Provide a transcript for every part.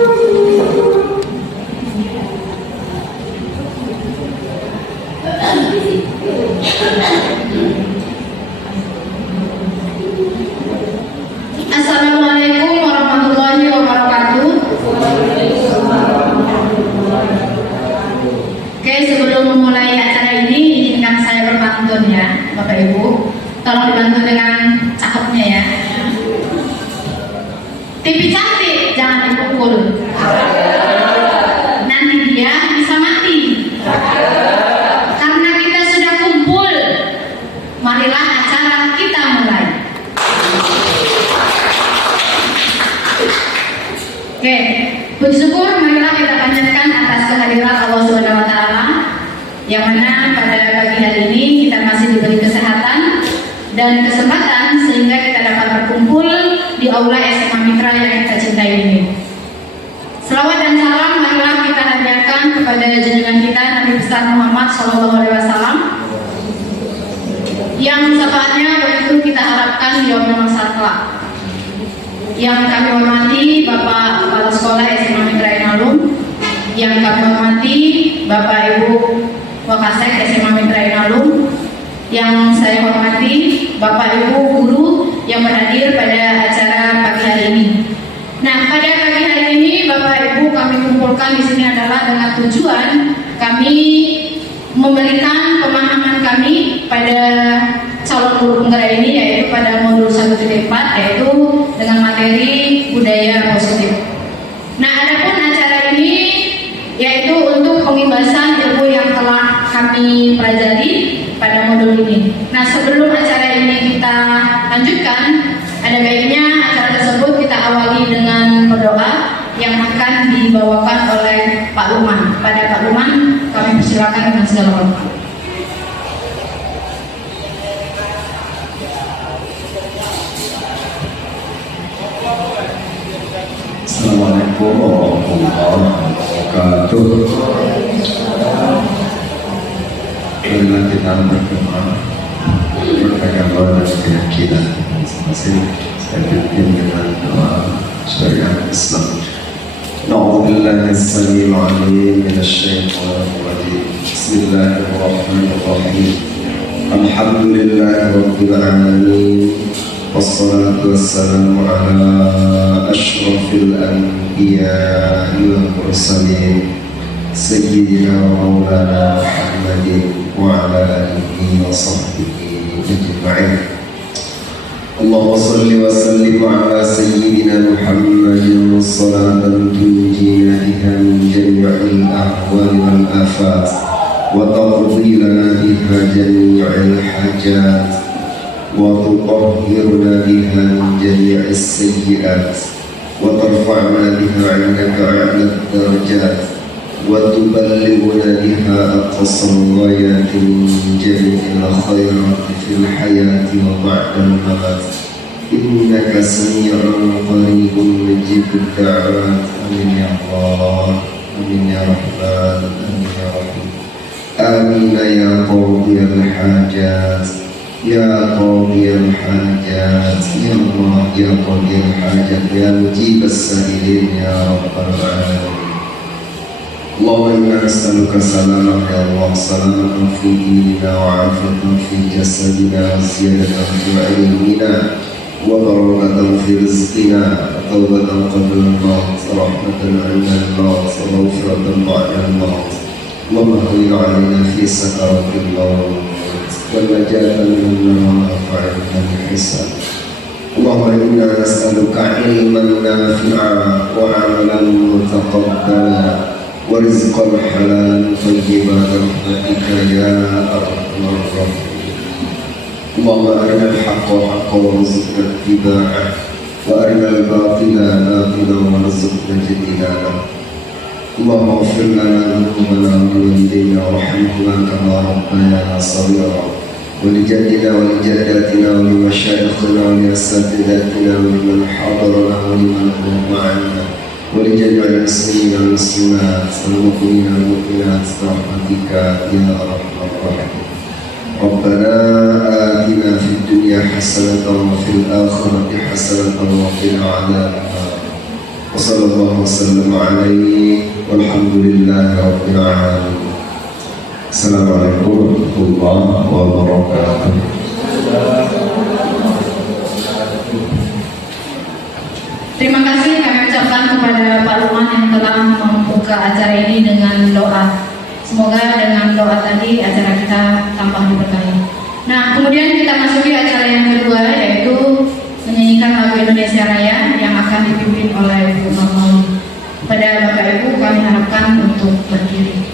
Assalamualaikum warahmatullahi wabarakatuh. Oke, sebelum memulai acara ini, izinkan saya berpantun ya, Bapak Ibu. Tolong dibantu dengan cakepnya ya. TV cantik jangan dipukul, nanti dia bisa mati. Karena kita sudah kumpul, marilah acara kita mulai. Oke, puji syukur marilah kita panjatkan atas kehadiran Allah Subhanahu wa taala yang mana pada pagi hari ini kita masih diberi kesehatan dan kesempatan sehingga kita dapat berkumpul di aula SMA Mitra yang kita cintai ini. Selawat dan salam marilah kita hadiahkan kepada junjungan kita Nabi besar Muhammad SAW yang syafaatnya begitu kita harapkan di yaumul mahsyar kelak. Yang kami hormati Bapak Kepala Sekolah SMA Mitra Inalum, yang kami hormati Bapak Ibu Wakasek SMA Mitra Inalum, yang saya hormati Bapak Ibu guru yang berhadir pada acara pagi hari ini. Nah, pada pagi hari ini Bapak Ibu kami kumpulkan di sini adalah dengan tujuan kami memberikan pemahaman kami pada calon guru penggerak ini, yaitu pada modul 1.4, yaitu dengan materi budaya positif. Nah, adapun acara ini yaitu untuk pengibasan ilmu yang telah kami pelajari pada modul ini. Nah, sebelum acara ini kita lanjutkan, ada baiknya acara tersebut kita awali dengan berdoa yang akan dibawakan oleh Pak Luman. Pada Pak Luman kami persilakan dengan segala hormat. Assalamualaikum warahmatullahi wabarakatuh. Marilah kita berdoa, bertakabur dan keyakinan masing-masing. Saya pimpin dengan doa syariat Islam. Na'udzubillahi as-sami'il 'alim minasyaitonir rajim. Bismillahirrahmanirrahim. Alhamdulillahi rabbil alamin. Wassalatu wassalamu ala asyrafil anbiya'i wal mursalin sayyidina wa maulana Muhammadin wa ala alihi wa sahbihi ajma'in. Allahumma salli wa sallim ala sayyidina Muhammadin salatan tunjina biha min jami'il ahwali wal afat wa taqdi lana biha jami'il hajat وتطهرنا بها من جميع السيئات وترفعنا بها عندك أعلى الدرجات وتبلغنا بها أقصى الغايات من جميع الخيرات في الحياة وبعد الممات إنك سميع قريب مجيب الدعوات آمين يا الله آمين يا رحمن آمين يا رحيم آمين يا قاضي الحاجات يا قاضي الحاجات يا الله يا قاضي الحاجات يا مجيب السائلين يا رب العالمين. اللهم إنا نسألك سلامك يا الله، سلامة في ديننا وعافية في جسدنا وزيادة في علمنا وبركة في رزقنا وتوبة قبل الموت رحمة عند الموت ومغفرة بعد الموت. اللهم هون علينا في سكرات الموت والنجاة من النار وعلم الحساب. اللهم إنا نسألك علما نافعا وعملا متقبلا ورزقا حلالا طيبا برحمتك يا أرحم الراحمين. اللهم أرنا الحق حقا وارزقنا اتباعه وأرنا الباطل باطلا وارزقنا اجتنابه. اللهم اغفر لنا ذنوبنا ولوالدينا وارحمهما كما ربيانا صغيرا ولجدنا ولجداتنا ولمشايخنا ولأساتذتنا ولمن حضرنا ولمن هو معنا ولجميع المسلمين والمسلمات والمؤمنين والمؤمنات برحمتك يا أرحم الراحمين. ربنا آتنا في الدنيا حسنة وفي الآخرة حسنة وقنا عذاب النار. Wassallallahu wasallam alaihi walhamdulillahi rabbil alamin. Assalamualaikum warahmatullahi wabarakatuh. Terima kasih kami ucapkan kepada Pak Lukman yang telah membuka acara ini dengan doa. Semoga dengan doa tadi acara kita tambah diberkahi. Nah, kemudian kita masuki acara yang kedua, yaitu menyanyikan lagu Indonesia Raya yang akan dipimpin oleh Ibu Maulwi. Pada Bapak Ibu kami harapkan untuk berdiri.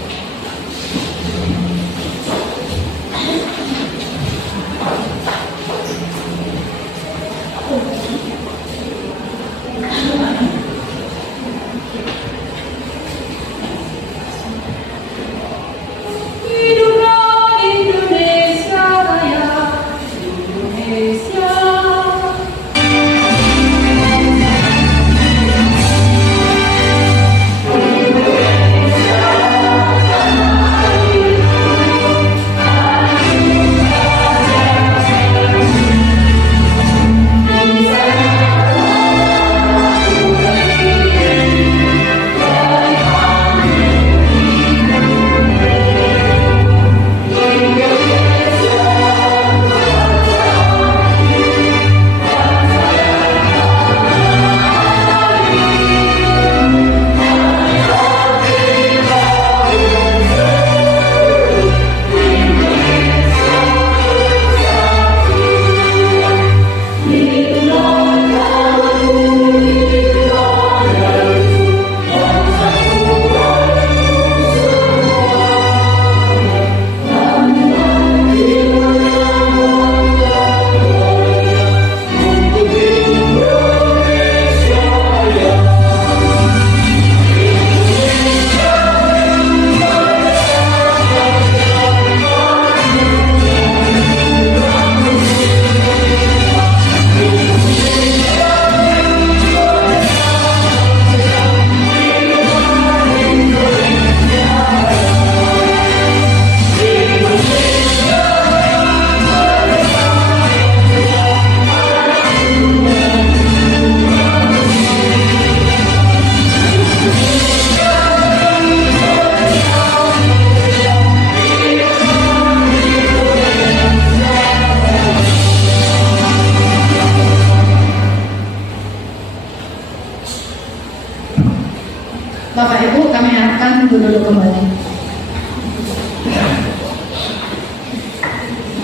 Bapak Ibu kami harapkan duduk kembali.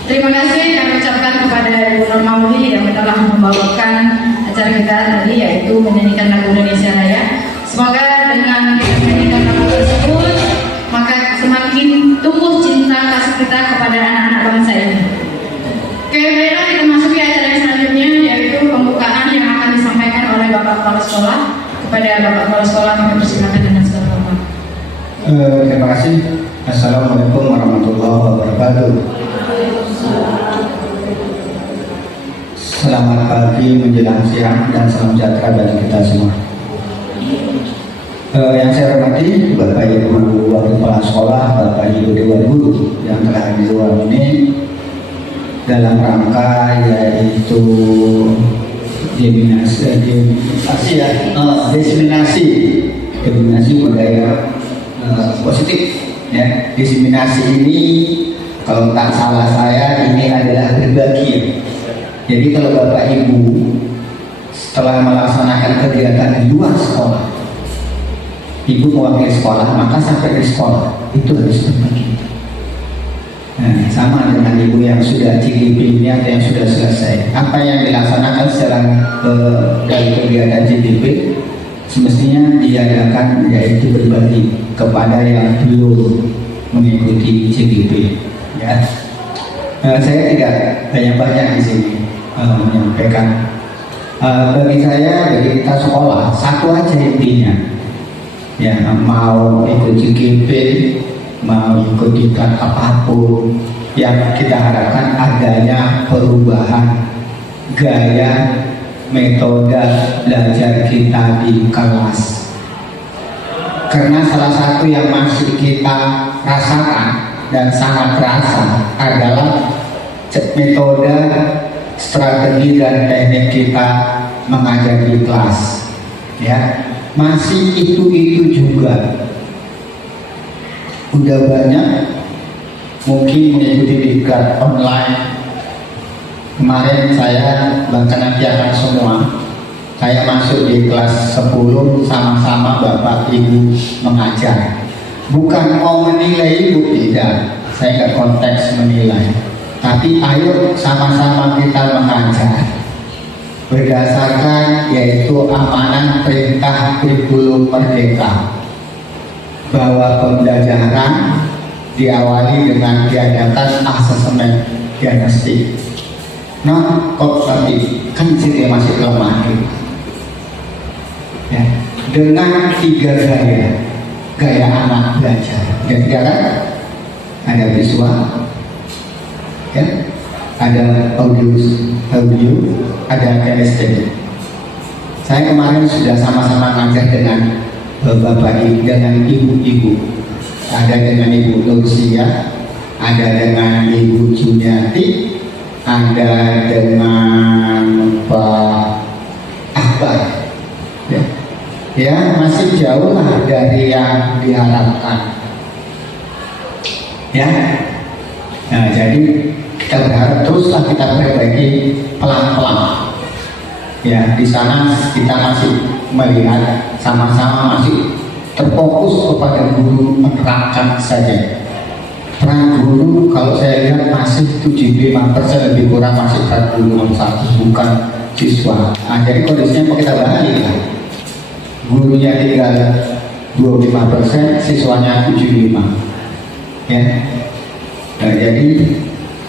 Terima kasih kami ucapkan kepada Ibu Nur Maulwi yang telah membawakan acara kita tadi, yaitu menyanyikan lagu Indonesia Raya. Semoga dengan kita menyanyikan lagu tersebut maka semakin tumbuh cinta kasih kita kepada anak-anak bangsa ini. Oke, baiklah kita masuki acara yang selanjutnya, yaitu pembukaan yang akan disampaikan oleh Bapak Kepala Sekolah. Kepada Bapak Kepala Sekolah kami persilakan dengan segala hormat. Terima kasih. Assalamualaikum warahmatullahi wabarakatuh. Selamat pagi menjelang siang dan salam sejahtera bagi kita semua. Yang saya hormati Bapak Ibu Wakil Kepala Sekolah, Bapak Ibu Dewan Guru yang telah hadir ini dalam rangka yaitu diseminasi budaya positif ya. Diseminasi ini kalau tak salah saya ini adalah berbagi. Jadi kalau Bapak Ibu setelah melaksanakan kegiatan di luar sekolah, Ibu mewakili sekolah, maka sampai di sekolah itu harus berbagi. Nah, sama dengan ibu yang sudah CGP-nya atau yang sudah selesai. Apa yang dilaksanakan secara dari kegiatan CGP semestinya diadakan yaitu berbagi kepada yang belum mengikuti CGP. Ya, saya tidak banyak-banyak di sini menyampaikan. Bagi saya, bagi kita sekolah, satu aja intinya. Ya, mau ikut CGP, mau ikut diklat apapun, yang kita harapkan adanya perubahan gaya metode belajar kita di kelas. Karena salah satu yang masih kita rasakan dan sangat terasa adalah metode, strategi dan teknik kita mengajar di kelas. Ya, masih itu juga. Udah banyak mungkin mengikuti diklat online. Kemarin saya bahkan nanti akan semua saya masuk di kelas 10 sama-sama Bapak Ibu mengajar. Bukan mau menilai Ibu, tidak. Saya nggak konteks menilai. Tapi ayo sama-sama kita mengajar berdasarkan yaitu amanat perintah kurikulum merdeka, bahwa pembelajaran diawali dengan diadakan asesmen diagnostik. Nah, kok tapi kan sini masih lemah gitu. Ya, dengan 3 gaya anak belajar. Jadi kan ada visual, ya, ada audio, ada kinesthetik. Saya kemarin sudah sama-sama ngajar dengan Bapak Ibu, dengan Ibu-ibu. Ada dengan Ibu Lucia, ada dengan Ibu Juniati, ada dengan Pak Akbar. Ya, masih jauh lah dari yang diharapkan. Ya, nah, jadi kita berharap teruslah kita perbaiki pelan-pelan. Ya, di sana kita masih melihat sama-sama masih terfokus kepada guru menerapkan saja. Peran guru kalau saya lihat masih 75% lebih kurang masih peran guru nomor 1, bukan siswa. Nah, jadi kondisinya mau kita balik lah. Gurunya tinggal 25%, siswanya 75%. Ya. Nah, jadi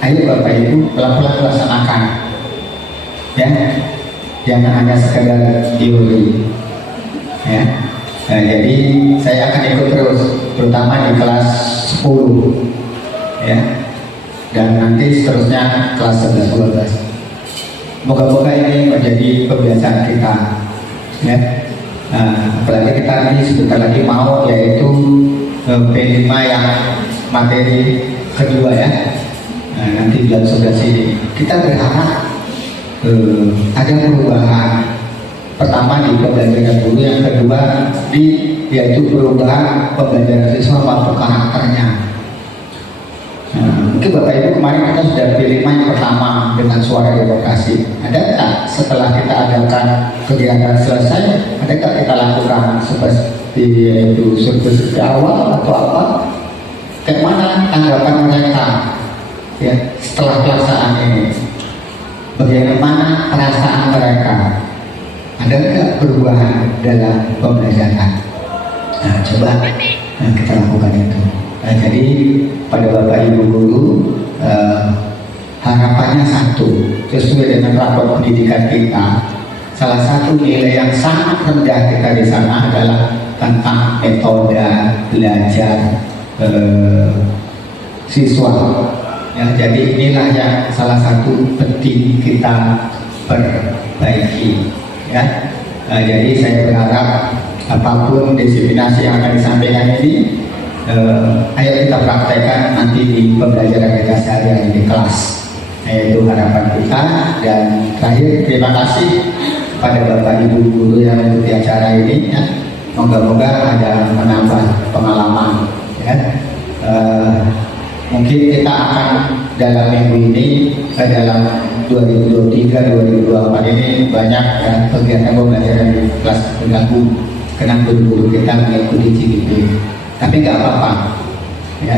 ayo Bapak Ibu pelan-pelan laksanakan. Ya. Jangan hanya sekedar teori. Ya. Nah, jadi saya akan ikut terus, terutama di kelas 10, ya, dan nanti seterusnya kelas 11-12. Moga-moga ini menjadi kebiasaan kita, ya. Nah, apalagi kita nanti sebentar lagi mau yaitu P5 yang materi kedua, ya. Nah, nanti bulan 11 ini kita berharap ada perubahan. Pertama di pembelajaran guru, yang kedua yaitu perubahan pembelajaran siswa maupun karakternya. Mungkin Bapak Ibu kemarin kita sudah pilih yang pertama dengan suara demokrasi. Ada tak setelah kita adakan kegiatan selesai, ada tak kita lakukan seperti yaitu survei awal atau apa? Kayak mana tanggapan mereka, ya, setelah pelaksanaan ini? Bagaimana perasaan mereka? Ada nggak perubahan dalam pembelajaran? Nah, coba kita lakukan itu. Nah, jadi pada Bapak Ibu guru, harapannya satu, sesuai dengan rapor pendidikan kita, salah satu nilai yang sangat rendah kita di sana adalah tentang metode belajar siswa. Ya, jadi inilah yang salah satu penting kita perbaiki. Ya, jadi saya berharap apapun disiplinasi yang akan disampaikan ini, ayo kita praktekkan nanti di pembelajaran kita sehari-hari di kelas. Itu harapan kita. Dan terakhir, terima kasih kepada Bapak Ibu guru yang mengikuti acara ini. Ya. Moga-moga ada menambah pengalaman. Ya. Mungkin kita akan dalam minggu ini, dalam 2023-2024 ini banyak ya, kegiatan pembelajaran di kelas terganggu karena guru-guru kita mengikuti GDP. Tapi nggak apa-apa, ya.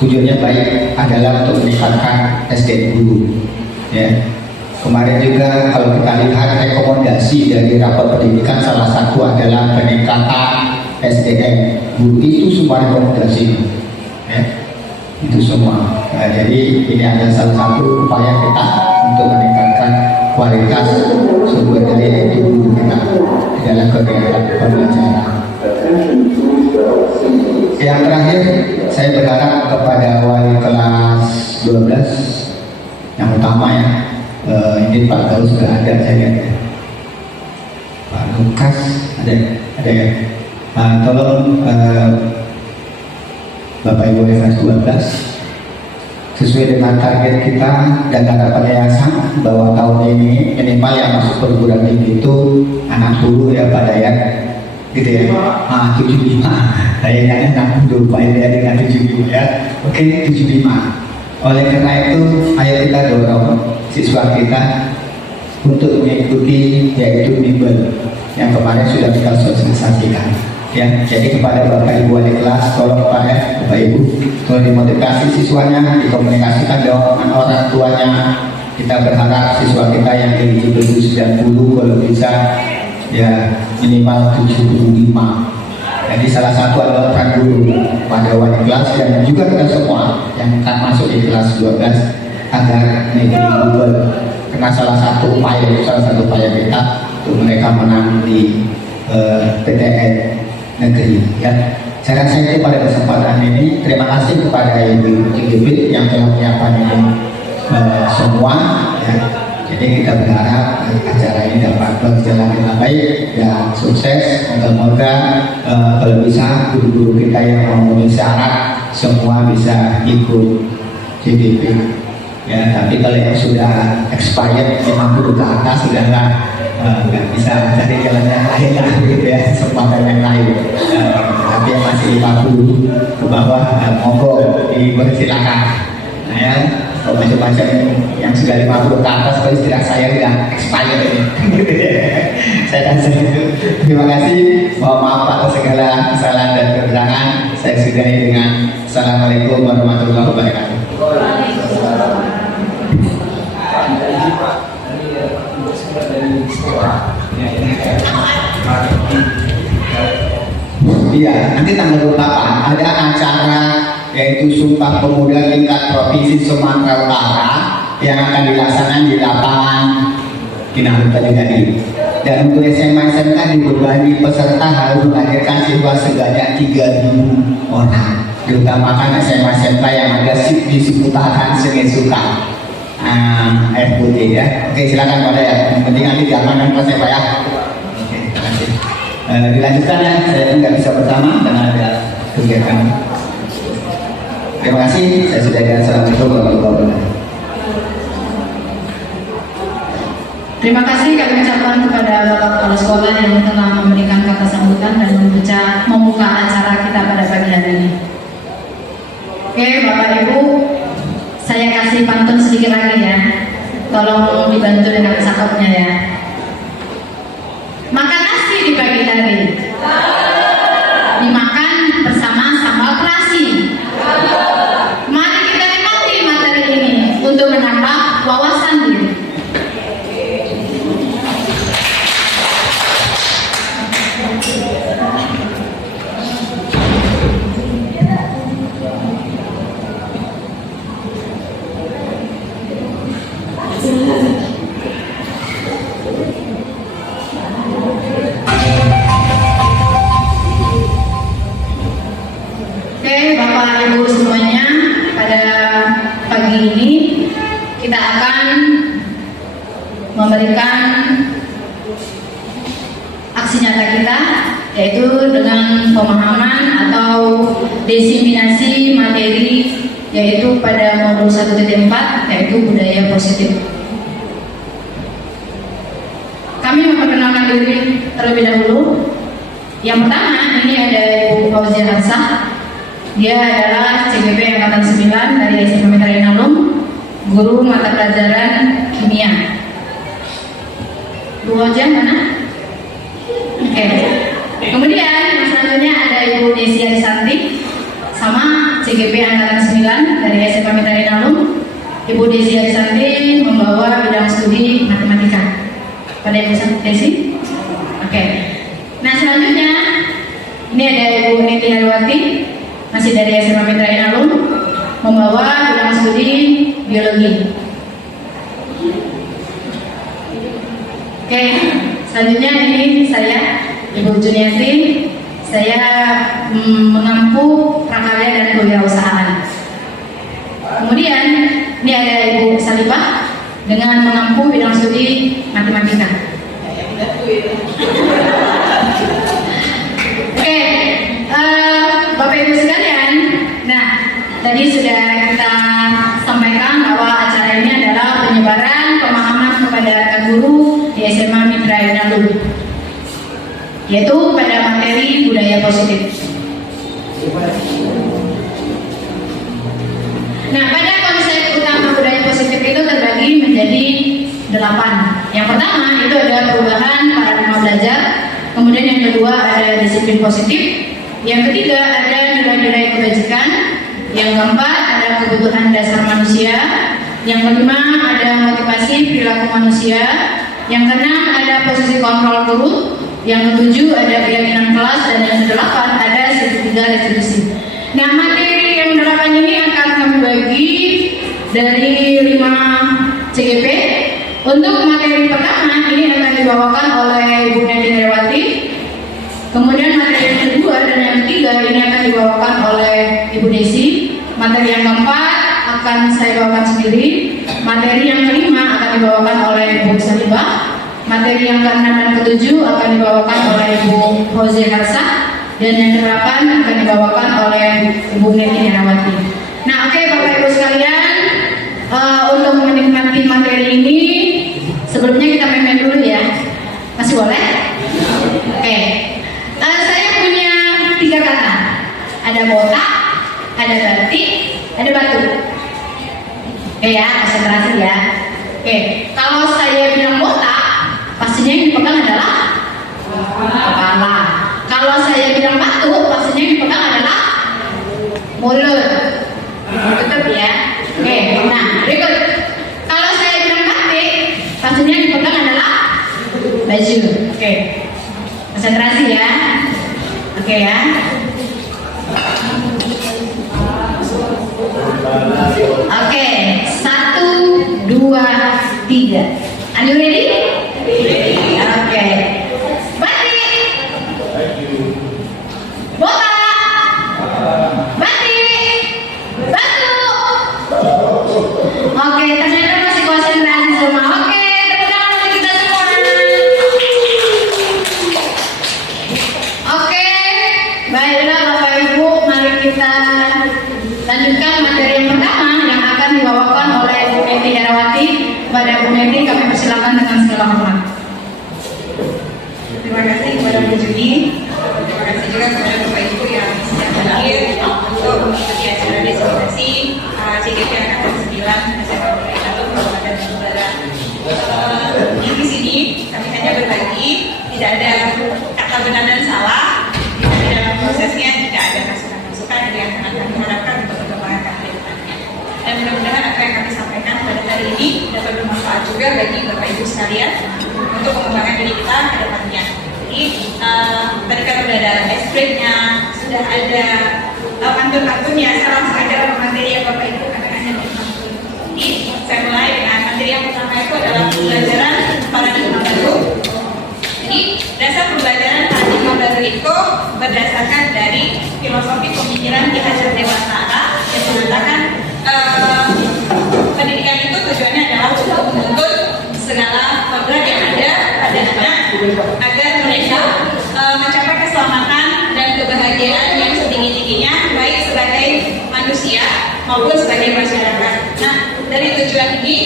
Tujuannya baik adalah untuk meningkatkan SDM guru. Ya. Kemarin juga kalau kita lihat rekomendasi dari rapor pendidikan, salah satu adalah peningkatan SDM guru. Itu semua rekomendasi, ya. Itu semua. Nah, jadi ini adalah salah satu upaya kita untuk meningkatkan kualitas sumber daya guru kita dalam kegiatan pembelajaran. Yang terakhir, saya berharap kepada wali kelas 12 yang utama, ya, ini Pak Gaus sudah ada, saya lihat, ya. Pak Lukas ada ya. Tolong Bapak Ibu kelas 12 sesuai dengan target kita dan harapan yayasan bahwa tahun ini minimal yang masuk perguruan tinggi itu 60 ya pada ya, gitu ya. 75. Kayaknya 60 Pak ya dengan 75 ya. Oke, 75. Oleh karena itu, ayo kita dorong siswa kita untuk mengikuti yaitu bimbel yang kemarin sudah kita sosialisasikan. Ya, jadi kepada Bapak Ibu wali kelas, tolong Pak Bapak Ibu, tolong dimotivasi siswanya, dikomunikasikan dengan orang tuanya. Kita berharap siswa kita yang eligible 90 kalau bisa ya minimal 75. Jadi salah satu adalah peran guru pada wali kelas dan juga kita semua yang akan masuk di kelas 12 agar eligible, karena salah satu upaya kita untuk mereka menang di PTN negeri ya. Saya rasa itu pada kesempatan ini terima kasih kepada Ibu CGP yang telah menyiapkan ini semua ya. Jadi kita berharap acara ini dapat berjalan dengan baik dan sukses. Moga-moga kalau bisa guru-guru kita yang memenuhi syarat semua bisa ikut CGP ya. Tapi kalau yang sudah expired 50 ke atas sudah nggak bisa cari jalan yang lain lah gitu ya, kesempatan yang lain. Tapi yang masih 50 ke bawah monggo dipersilakan. Nah ya, kalau macam-macam yang sudah 50 ke atas, kalau istilah saya sudah expired ini. Saya rasa itu. Terima kasih. Mohon maaf atas segala kesalahan dan kekurangan. Saya sudahi dengan Assalamualaikum warahmatullahi wabarakatuh. Iya, nanti tanggal 28 ada acara yaitu Sumpah Pemuda tingkat Provinsi Sumatera Utara yang akan dilaksanakan di lapangan Kinabalu tadi. Dan untuk SMA SMK dibebani peserta harus melahirkan siswa sebanyak 3.000 orang. Diutamakan SMA SMK yang ada di seputaran Sungai Suka. Air putih ya. Oke, silakan Pak ya. Yang penting nanti diamankan kelas ya Pak ya. Oke, terima kasih. Dilanjutkan ya. Saya pun nggak bisa bersama karena ada kegiatan. Terima kasih. Saya sudah ada. Assalamualaikum warahmatullahi wabarakatuh. Terima kasih kami ucapkan kepada Bapak Kepala Sekolah yang telah memberikan kata sambutan dan membuka acara kita pada pagi hari ini. Oke, Bapak Ibu, saya kasih pantun sedikit lagi ya. Tolong dibantu dengan sakopnya ya. Makan nasi di pagi hari. Dimakan bersama sambal terasi. Mari kita nikmati materi ini untuk menambah wawasan diri. Oke, Bapak Ibu semuanya, pada pagi ini kita akan memberikan aksi nyata kita, yaitu dengan pemahaman atau diseminasi materi, yaitu pada modul 1.4, yaitu budaya positif. Kami memperkenalkan diri terlebih dahulu. Yang pertama, ini ada Ibu Fauzia Hansah. Dia adalah CGP Angkatan 9 dari SMA Mitra Inalum, guru mata pelajaran kimia. Bu Hoja mana? Oke. Kemudian yang selanjutnya ada Ibu Desi Arisanti, sama CGP Angkatan 9 dari SMA Mitra Inalum. Ibu Desi Arisanti membawa bidang studi matematika. Pada Ibu Desi? Oke. Nah selanjutnya ini ada Ibu Neti Harwati, masih dari SMA Mitra Inalum, membawa bidang studi biologi. Oke, selanjutnya ini saya Ibu Juniati, saya mengampu prakarya dan kewirausahaan. Kemudian ini ada Ibu Salibah dengan mengampu bidang studi matematika. Oke, Bapak Ibu sekalian, nah tadi sudah kita Inalum, yaitu pada materi budaya positif. Nah, pada konsep utama budaya positif itu terbagi menjadi 8. Yang pertama itu ada perubahan paradigma belajar, kemudian yang kedua ada disiplin positif, yang ketiga ada nilai-nilai kebajikan, yang keempat ada kebutuhan dasar manusia, yang kelima ada motivasi perilaku manusia, yang keenam ada posisi kontrol guru, yang ketujuh ada keyakinan kelas, dan yang kedelapan ada segitiga restitusi. Nah, materi yang 8 ini akan kami bagi dari 5 CGP. Untuk materi pertama ini akan dibawakan oleh Bu Nedi Herawati. Kemudian materi yang kedua dan yang ketiga ini akan dibawakan oleh Ibu Desi. Materi yang keempat akan saya bawakan sendiri. Materi yang kelima akan dibawakan oleh Bu Salibah. Materi yang keenam dan ketujuh akan dibawakan oleh Bu Fauzi Harsa. Dan yang kedelapan akan dibawakan oleh Ibu Nedi Herawati. Nah, oke Bapak Ibu sekalian, untuk menikmati materi ini sebelumnya kita main-main dulu ya. Masih boleh? Oke. Saya punya 3 kata. Ada botak, ada batik, ada batu. Oke ya, konsentrasi ya. Oke, kalau saya bilang botak, pastinya yang dipegang adalah kepala. Kalau saya bilang batu, pastinya yang dipegang adalah mulut. Tetap ya. Oke, nah berikut. Kalau saya bilang batik, pastinya yang dipegang adalah baju. Oke, konsentrasi ya. Oke ya. Oke, 1, 2, 3. Are you ready? Oke. Batik. Botak. Batik. Batu. Oke, ternyata masih konsentrasi semua. Oke, tepuk tangan untuk kita semua. Oke, baiklah Bapak Ibu, mari kita lanjutkan materi yang pertama yang akan dibawakan oleh Bu Nedi Herawati. Kepada Bu Nedi kami persilakan dengan segala hormat. Terima kasih kepada Bu Juni. Terima kasih juga kepada Bapak Ibu yang sudah hadir untuk mengikuti acara diskusi CGP Angkatan 9 SMA Inalum Kabupaten Bandung. Di sini kami hanya berbagi, tidak ada kata benar dan salah. Di dalam prosesnya tidak ada masukan-masukan yang sangat kami harapkan untuk perkembangan kami ke depannya. Dan mudah-mudahan apa yang kami sampaikan pada hari ini dapat bermanfaat juga bagi Bapak Ibu sekalian untuk pengembangan diri kita ke depannya. Jadi tadi kan sudah ada explain-nya, sudah ada pantun-pantunnya. Saya langsung aja ke materi yang Bapak Ibu katakannya dari pantun. Jadi saya mulai dengan materi yang pertama itu adalah pembelajaran paradigma baru. Jadi dasar pembelajaran paradigma baru itu berdasarkan dari filosofi pemikiran Ki Hajar Dewantara yang mengatakan pendidikan itu tujuannya adalah untuk menuntut segala kodrat yang ada pada anak agar mereka mencapai keselamatan dan kebahagiaan yang setinggi-tingginya baik sebagai manusia maupun sebagai masyarakat. Nah, dari tujuan ini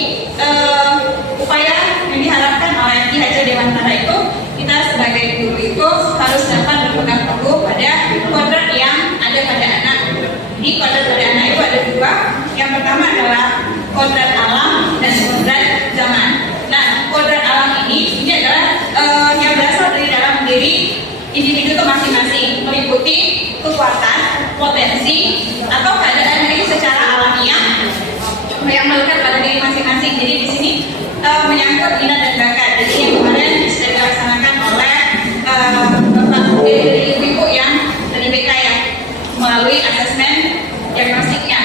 upaya yang diharapkan oleh Ki Hajar Dewantara itu kita sebagai guru itu harus dapat berpegang teguh pada kodrat yang ada pada anak. Jadi kodrat pada anak itu ada 2. Yang pertama adalah kodrat alam dan kodrat zaman. Nah, kodrat alam ini adalah yang berasal dari dalam diri individu itu masing-masing, meliputi kekuatan, potensi, atau keadaan diri secara alamiah yang melekat pada diri masing-masing. Jadi di sini menyangkut minat dan bakat. Jadi yang kemarin sudah dilaksanakan oleh Bapak dari Ibu yang dari BK ya, melalui asesmen diagnostiknya.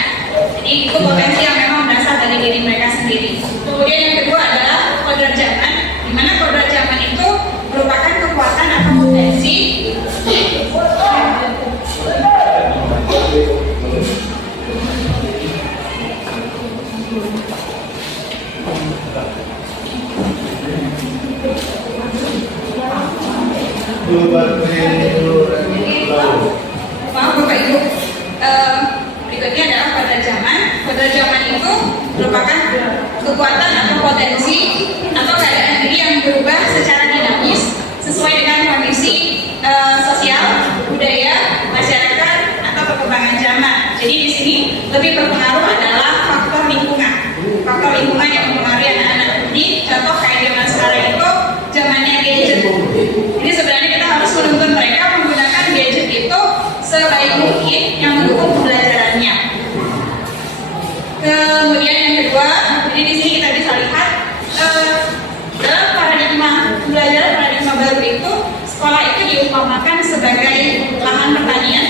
Jadi itu potensi yang memang berasal dari diri mereka sendiri. Kemudian yang kedua adalah kodrat zaman, di mana kodrat zaman itu merupakan kekuatan atau potensi maaf Bapak Ibu, berikutnya adalah kodrat zaman. Kodrat zaman itu merupakan kekuatan atau potensi atau keadaan diri yang berubah secara dinamis diumpamakan sebagai lahan pertanian,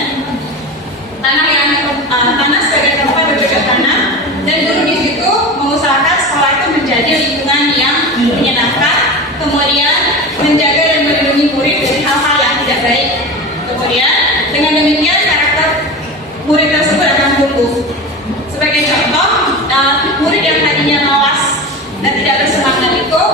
tanah sebagai tempat bercocok tanam, dan guru di situ mengusahakan sekolah itu menjadi lingkungan yang menyenangkan, kemudian menjaga dan melindungi murid dari hal-hal yang tidak baik. Kemudian dengan demikian karakter murid tersebut akan tumbuh. Sebagai contoh, murid yang tadinya malas dan tidak bersemangat itu,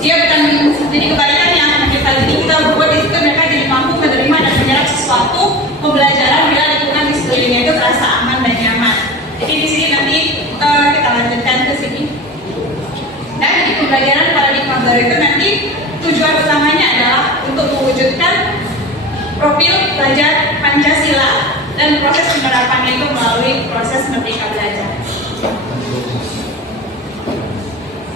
dia bukan jadi kebalikannya. Kita berbuat di situ mereka jadi mampu menerima dan menyerap sesuatu pembelajaran bila lingkungan di sekelilingnya itu terasa aman dan nyaman. Jadi di sini nanti kita lanjutkan ke sini. Dan di pembelajaran paradigma baru itu nanti tujuan utamanya adalah untuk mewujudkan profil pelajar Pancasila dan proses penerapannya itu melalui proses merdeka belajar.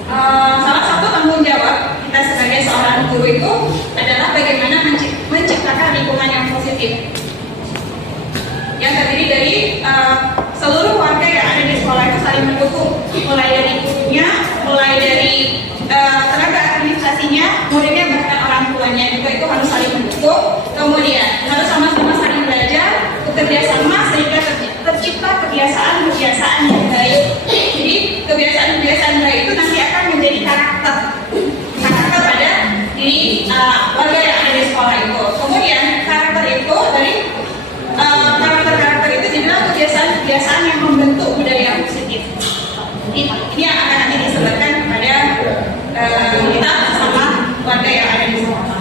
Salah satu tanggung jawab kita sebagai seorang guru itu adalah bagaimana menciptakan lingkungan yang positif, yang terdiri dari seluruh warga yang ada di sekolah itu saling mendukung, mulai dari gurunya, mulai dari tenaga administrasinya, muridnya, bahkan orang tuanya juga itu harus saling mendukung. Kemudian harus sama-sama saling belajar, bekerja sama sehingga tercipta kebiasaan yang baik. Jadi kebiasaan baik itu nanti akan menjadi karakter pada diri warga yang ada di sekolah itu. Kemudian karakter itu dari karakter itu dibilang kebiasaan yang membentuk budaya yang positif. Ini yang akan nanti disebarkan kepada kita sama warga yang ada di sekolah.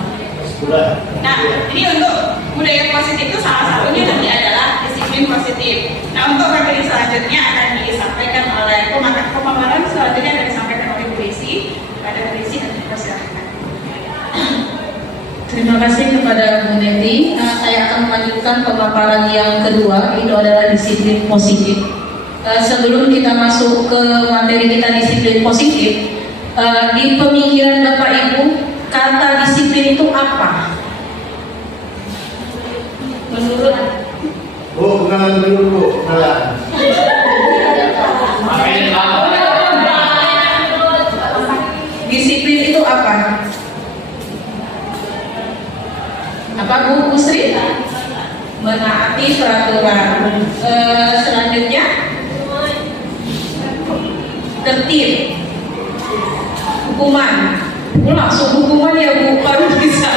Nah, ini untuk budaya positif itu salah satunya nanti adalah disiplin positif. Nah, untuk materi selanjutnya akan disampaikan oleh pemaparan selanjutnya akan disampaikan oleh Bu Desi. Pada Bu Desi nanti persilakan. Terima kasih kepada Bu Neti. Saya akan melanjutkan pemaparan yang kedua, itu adalah disiplin positif. Sebelum kita masuk ke materi kita disiplin positif, di pemikiran Bapak Ibu, kata disiplin itu apa? Menurut kenalan dulu Bu, kenalan. disiplin itu apa? Apa Bu Sri? Menaati peraturan. Selanjutnya tertib. Hukuman. Langsung hukuman ya Bu, baru bisa.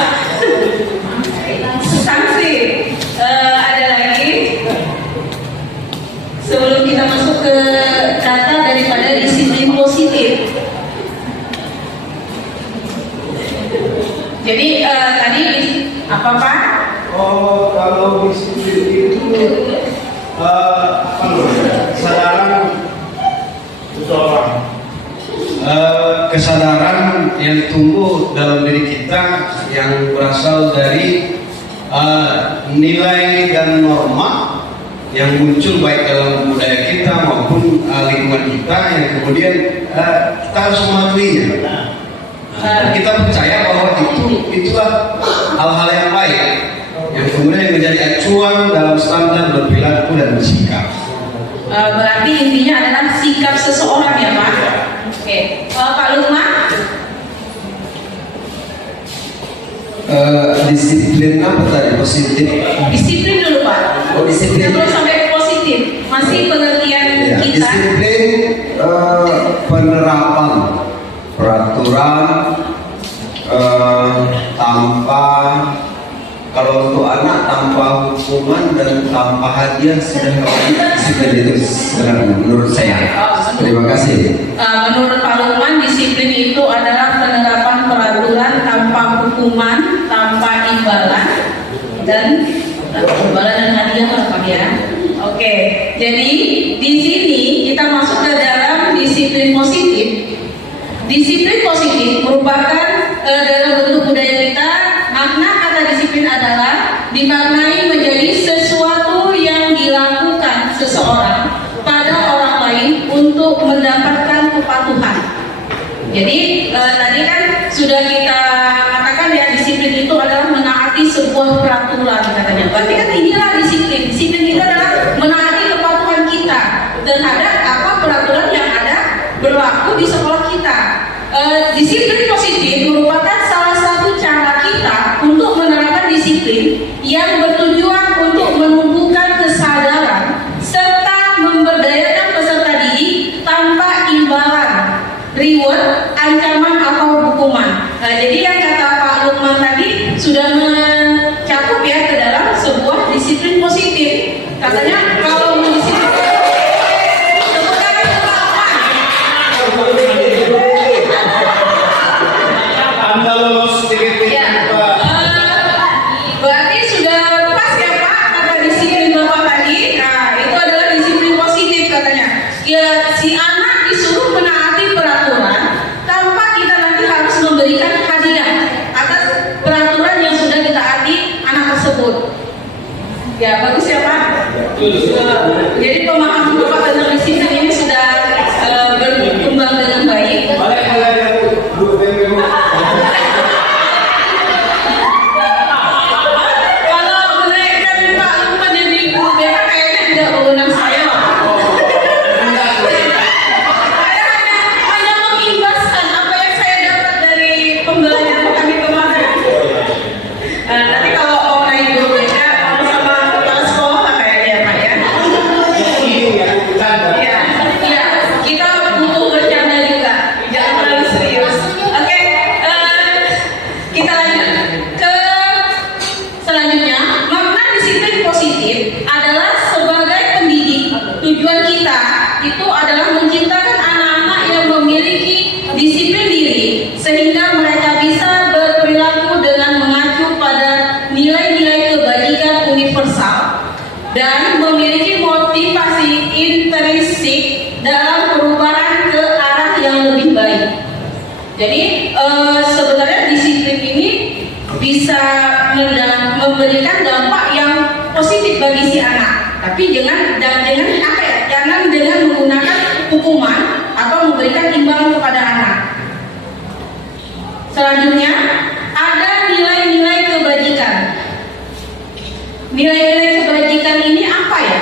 Sanksi. Ada lagi. Sebelum kita masuk ke kata daripada disiplin positif. Jadi tadi apa Pak? Oh, kalau disiplin itu kesadaran seseorang, kesadaran yang tumbuh dalam diri kita yang berasal dari nilai dan norma yang muncul baik dalam budaya kita maupun lingkungan kita yang kemudian kita harus mematuhinya. Kita percaya bahwa itulah hal-hal yang baik yang kemudian menjadi acuan dalam standar berperilaku dan bersikap. Berarti intinya adalah sikap seseorang ya Pak. Oke, Pak Lukman. Disiplin apa tadi? Positif. Disiplin dulu Pak. Oh, disiplin. Sebelum sampai ke positif, masih pengertian Ya, kita. disiplin penerapan peraturan tanpa, kalau untuk anak tanpa hukuman dan tanpa hadiah sudah disiplin itu sebenarnya menurut saya. Terima kasih. Menurut Pak Lukman, disiplin itu adalah penerapan peraturan tanpa hukuman, tanpa imbalan dan hadiah Pak ya. Oke, jadi di sini kita masuk ke dalam disiplin positif. Disiplin positif merupakan dalam bentuk budaya kita. Makna kata disiplin adalah dimaknai menjadi sesuatu yang dilakukan seseorang pada orang lain untuk mendapatkan kepatuhan. Jadi tadi kan sudah kita katakan ya, disiplin itu adalah menaati sebuah peraturan katanya. Berarti kan inilah disiplin. Disiplin itu adalah menaati kepatuhan kita terhadap apa peraturan yang ada berlaku di sekolah kita. Disiplin positif merupakan salah satu cara kita untuk disiplin yang bertujuan untuk menumbuhkan kesadaran serta memberdayakan peserta didik tanpa imbalan, reward, ancaman atau hukuman. Nah, jadi yang kata Pak Lukman tadi sudah mencakup ya ke dalam sebuah disiplin positif. Katanya kalau mendisiplin Anda lolos TGP Pak. berarti sudah pas ya Pak kata disiplin Bapak tadi. Nah, itu adalah disiplin positif katanya. Ya, si anak disuruh menaati peraturan tanpa kita nanti harus memberikan hadiah atas peraturan yang sudah ditaati anak tersebut. Ya, bagus ya Pak. Jadi pemahaman Bapak tentang disiplin ini sudah berkembang dengan baik. Kalau menaikkan Pak Lukman jadi guru BK kayaknya tidak wewenang saya Pak. Saya hanya mengimbaskan apa yang saya dapat dari pembelajaran kami kemarin. Nanti kalau mau naik guru BK sama kepala sekolah lah kayaknya Pak ya. Iya, iya, kita butuh bercanda juga, jangan terlalu serius. Oke, kita lanjut ke selanjutnya. Makna disiplin positif adalah sebagai pendidik. Tujuan kita itu adalah menciptakan anak-anak yang memiliki disiplin diri sehingga mereka bisa berperilaku dengan mengacu pada nilai-nilai kebajikan universal dan memiliki motivasi intrinsik dalam perubahan ke arah yang lebih baik. Jadi sebenarnya disiplin ini bisa memberikan dampak yang positif bagi si anak, tapi jangan apa ya, jangan dengan menggunakan hukuman atau memberikan imbalan kepada anak. Selanjutnya ada nilai-nilai kebajikan. Nilai-nilai kebajikan ini apa ya?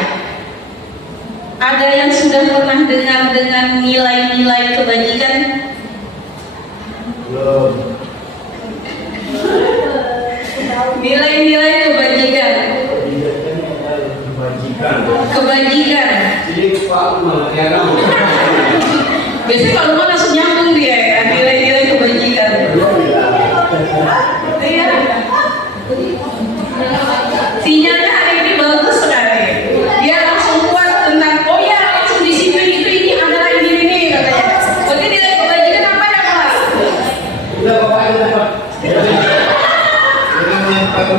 Ada yang sudah pernah dengar dengan nilai-nilai kebajikan? Belum. Nilai-nilai kebajikan. Kebajikan. Biasanya kalau Lukman langsung nyambung dia ya, nilai-nilai kebajikan. Iya. Sinyalnya hari ini bagus sekali. Dia langsung kuat tentang, oh ya langsung disiplin ini adalah ini katanya. Berarti nilai kebajikan apa ya Pak? Udah Bapak itu Pak. Jangan menyampaikan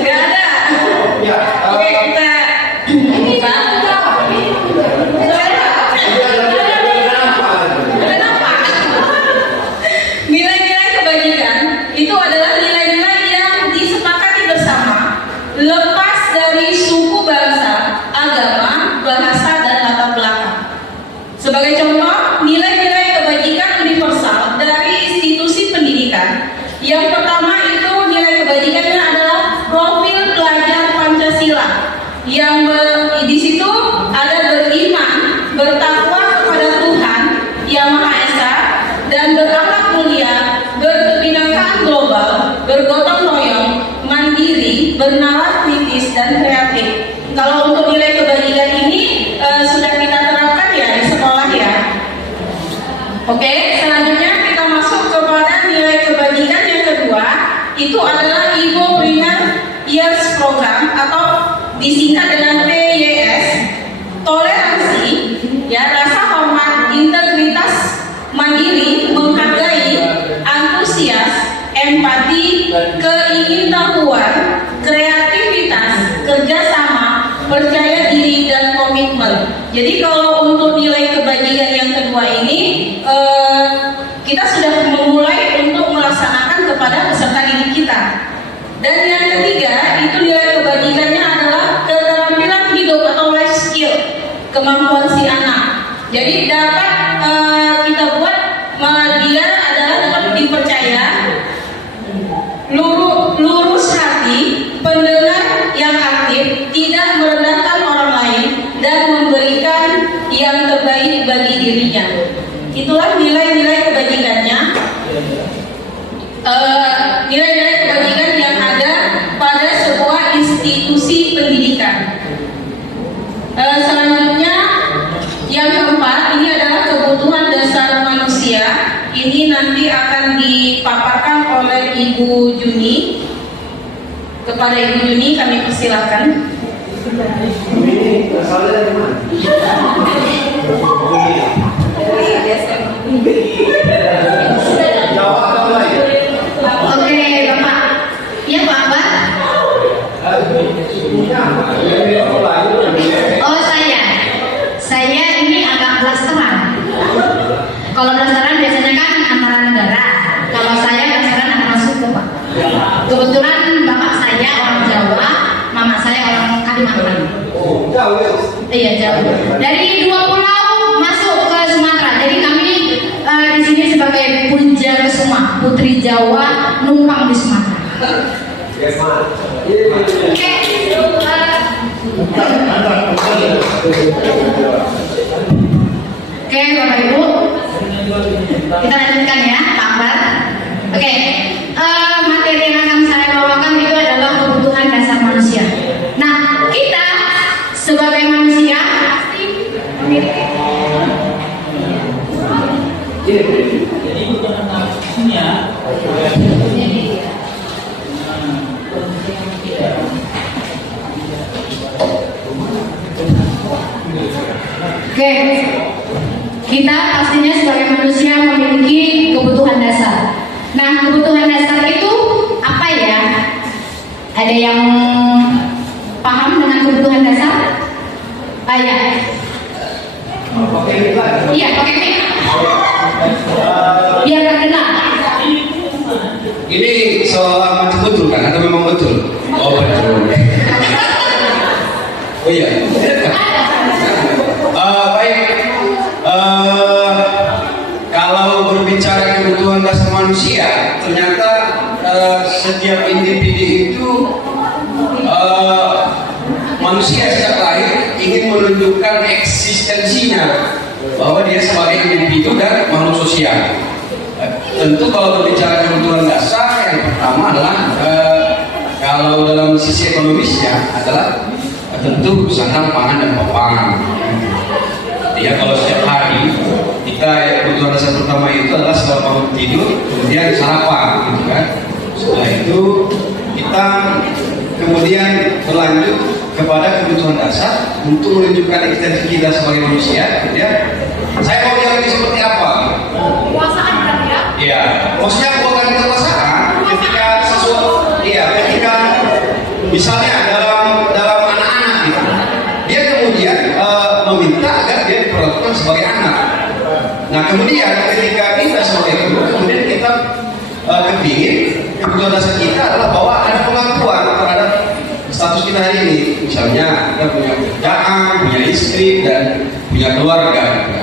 Nggak ada. Ya. Oke, kita buka. Kenapa? Nilai-nilai kebajikan itu adalah nilai-nilai yang disepakati bersama, lepas dari suku bangsa, agama, bahasa, dan latar belakang. Sebagai contoh, nilai-nilai kebajikan universal dari institusi pendidikan. Yang pertama itu nilai kebajikannya adalah profil pelajar Pancasila, yang di situ ada beriman, bertakwa kepada Tuhan Yang Maha Esa, dan berakhlak mulia, berkebinekaan global, bergotong royong, mandiri, bernalar kritis, dan kreatif. Kalau untuk nilai kebajikan ini sudah kita terapkan ya di sekolah ya. Oke, selanjutnya kita masuk kepada nilai kebajikan yang kedua, itu adalah Ibo Primer Years Program atau disingkat dengan PYS. Toleransi, ya, rasa hormat, integritas, mandiri, menghargai, antusias, empati, keingintahuan, kreativitas, kerjasama, percaya diri, dan komitmen. Jadi kalau untuk nilai kebajikan yang kedua ini kita sudah memulai untuk melaksanakan kepada peserta didik kita. Dan yang ketiga itu nilai kebajikannya adalah keterampilan hidup atau life skill, kemampuan si anak. Jadi dapat kita buat dia adalah dapat dipercaya, lurus hati, pendengar yang aktif, tidak merendahkan orang lain, dan memberikan yang terbaik bagi diri dirinya. Itulah nilai-nilai kebajikannya, nilai-nilai kebajikan yang ada pada sebuah institusi pendidikan. Selanjutnya, yang keempat, ini adalah kebutuhan dasar manusia. Ini nanti akan dipaparkan oleh Ibu Juni. Kepada Ibu Juni kami persilahkan. Ini asalnya dari mana? Jawa atau lain? Oke, Bapak. Ya, Pak Akbar. Oh, saya ini agak blasteran. Kalau blasteran biasanya kan antara negara. Kalau saya blasteran antara suku, Pak. Kebetulan bapak saya orang Jawa, mama saya orang Kalimantan. Oh, jauh ya? Iya, jauh. Dari 2 pulau masuk ke Sumatera. Jadi kami di sini sebagai Punja Kesuma, Putri Jawa numpang di Sumatera. Oke, Oke, Bapak Ibu, kita lanjutkan ya, Pak Akbar. Oke, materi yang akan saya bawakan itu adalah kebutuhan dasar manusia. Nah, kita sebagai manusia pasti memiliki Oke, kita pastinya sebagai manusia memiliki kebutuhan dasar. Nah, kebutuhan dasar itu apa ya? Ada yang paham dengan kebutuhan dasar? Ya. Iya, pakai mic. Biar terkenal. Ini soal betul kan atau memang betul? Oh betul. Oh iya. Baik. Kalau berbicara kebutuhan dasar manusia, ternyata setiap individu itu manusia sejak lahir ingin menunjukkan eksistensinya bahwa dia sebagai individu dan makhluk sosial. Tentu kalau berbicara kebutuhan dasar, yang pertama adalah kalau dalam sisi ekonomisnya adalah tentu sandang, pangan dan papan. Ya, kalau setiap hari kita kebutuhan dasar pertama itu adalah setelah bangun tidur, kemudian sarapan, gitu kan. Setelah itu kita kemudian berlanjut kepada kebutuhan dasar untuk menunjukkan eksistensi kita sebagai manusia. Ya, saya mau bilang ini seperti apa? Kekuasaan berarti ya? Iya, maksudnya bukan kekuasaan ketika sesuatu, iya, ketika misalnya dalam anak-anak gitu, dia kemudian meminta agar dia diperlakukan sebagai anak. Nah, kemudian ketika kita sebagai guru, kemudian kita kepingin kebutuhan dasar kita adalah bahwa ada pengakuan terhadap status kita hari ini. Misalnya kita punya kerjaan, punya istri, dan punya keluarga. Gitu.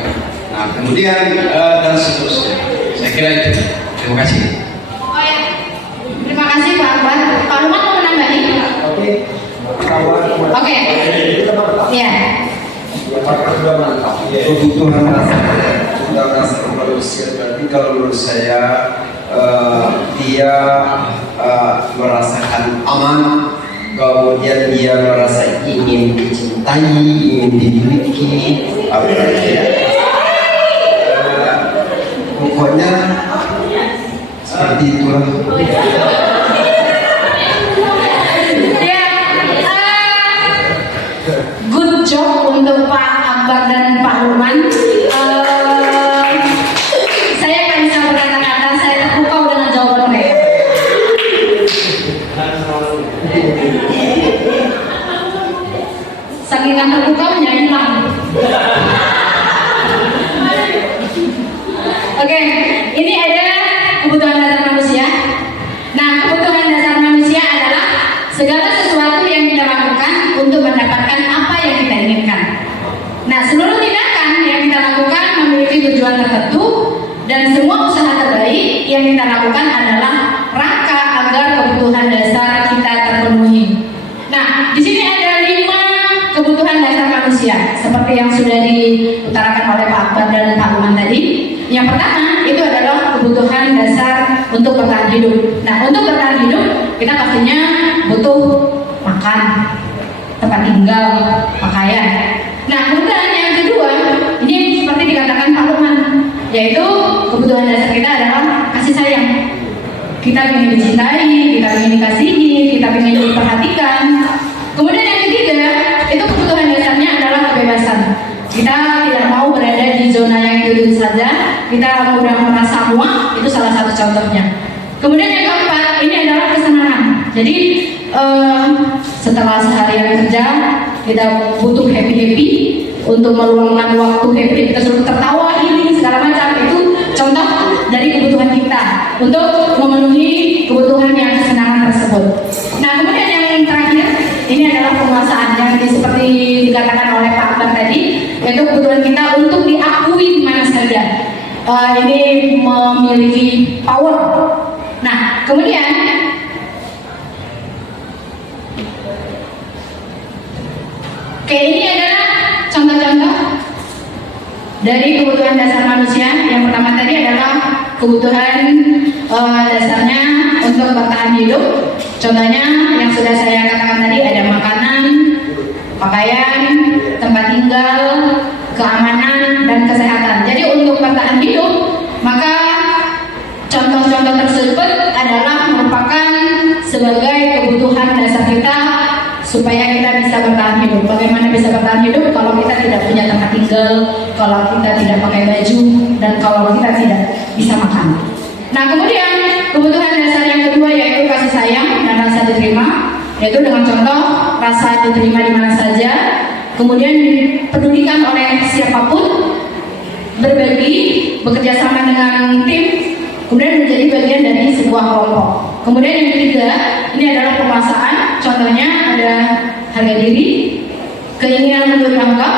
Nah, kemudian dan seterusnya. Saya kira itu. Terima kasih. Oh ya, terima kasih Pak Akbar. Pak Rumah mau menambahi? Oke. Ya. Kebutuhan dasar manusia berarti kalau menurut saya dia merasakan aman, kemudian dia merasa ingin dicintai, ingin dimiliki, apa ya? Pokoknya seperti itulah. Good job untuk Pak Akbar dan Pak Ruman. Saya nggak bisa berkata-kata, saya terpukau dengan jawaban mereka. Saking nggak terpukaunya hilang. Oke, ini ada kebutuhan dasar manusia. Nah, kebutuhan dasar manusia adalah segala sesuatu yang kita lakukan untuk mendapatkan apa yang kita inginkan. Nah, seluruh tindakan yang kita lakukan memiliki tujuan tertentu dan semua usaha terbaik yang kita lakukan adalah rangka agar kebutuhan dasar kita terpenuhi. Nah, di sini ada 5 kebutuhan dasar manusia. manusia seperti yang sudah diutarakan oleh Pak Akbar dan Pak Luman tadi. Yang pertama itu adalah kebutuhan dasar untuk bertahan hidup. Nah, untuk bertahan hidup kita pastinya butuh makan, tempat tinggal, pakaian. Nah, kemudian yang kedua, ini seperti dikatakan Pak Luman, yaitu kebutuhan dasar kita adalah kasih sayang. Kita ingin dicintai, kita ingin dikasihi, kita ingin diperhatikan. Kemudian yang ketiga, itu kebutuhan dasarnya adalah kebebasan. Kita tidak mau berada di zona yang itu saja, kita mudah merasa muak, itu salah satu contohnya. Kemudian yang keempat, ini adalah kesenangan. Jadi setelah seharian kerja, kita butuh happy-happy untuk meluangkan waktu happy, kita suruh tertawa ini segala macam. Itu contoh dari kebutuhan kita untuk memenuhi kebutuhan yang kesenangan tersebut. Nah, kemudian yang terakhir, ini adalah penguasaan yang seperti dikatakan oleh Pak Akbar tadi, yaitu kebutuhan kita untuk diakui di mana saja. Ini memiliki power. Nah, kemudian ini adalah contoh-contoh dari kebutuhan dasar manusia. Yang pertama tadi adalah kebutuhan dasarnya untuk bertahan hidup. Contohnya yang sudah saya katakan tadi, ada makanan, pakaian, tempat tinggal, keamanan, dan kesehatan. Jadi untuk bertahan hidup, maka contoh-contoh tersebut adalah merupakan sebagai kebutuhan dasar kita supaya kita bisa bertahan hidup. Bagaimana bisa bertahan hidup kalau kita tidak punya tempat tinggal, kalau kita tidak pakai baju, dan kalau kita tidak bisa makan. Nah, kemudian kebutuhan dasar yang kedua yaitu kasih sayang dan rasa diterima, yaitu dengan contoh rasa diterima di mana saja, kemudian dipedulikan oleh siapapun, berbagi, bekerja sama dengan tim, kemudian menjadi bagian dari sebuah kelompok. Kemudian yang ketiga, ini adalah penguasaan. Contohnya ada harga diri, keinginan untuk dianggap,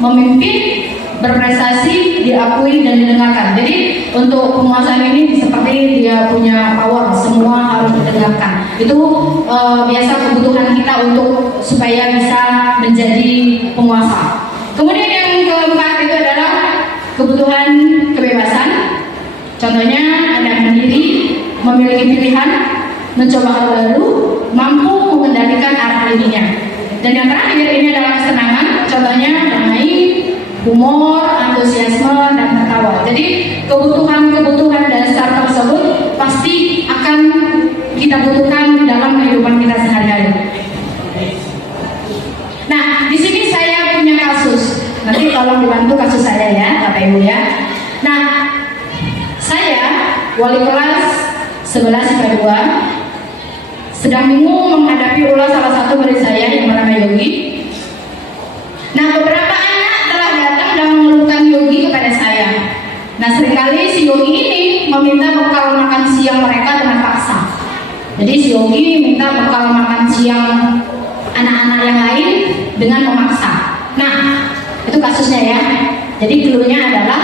memimpin, berprestasi, diakui dan didengarkan. Jadi untuk penguasaan ini seperti dia punya power, semua harus didengarkan. Itu biasa kebutuhan kita untuk supaya bisa menjadi penguasa. Kemudian yang keempat itu adalah kebutuhan kebebasan. Contohnya ada mandiri, memiliki pilihan, mencoba hal baru, mampu mengendalikan arah dirinya. Dan yang terakhir ini adalah kesenangan. Contohnya bermain, humor, antusiasme, dan tertawa. Jadi kebutuhan-kebutuhan dasar tersebut pasti akan kita butuhkan dalam kehidupan kita sehari-hari. Nah, di sini saya punya kasus. Nanti tolong dibantu kasus saya ya, Bapak Ibu ya. Nah, saya wali kelas 11 IPA 2 sedang bingung menghadapi ulas salah satu murid saya yang bernama Yogi. Nah, beberapa anak telah datang dan mengeluhkan Yogi kepada saya. Nah, seringkali si Yogi ini meminta bekal makan siang mereka dengan paksa. Jadi si Yogi minta bekal makan siang anak-anak yang lain dengan memaksa. Nah, itu kasusnya ya. Jadi cluenya adalah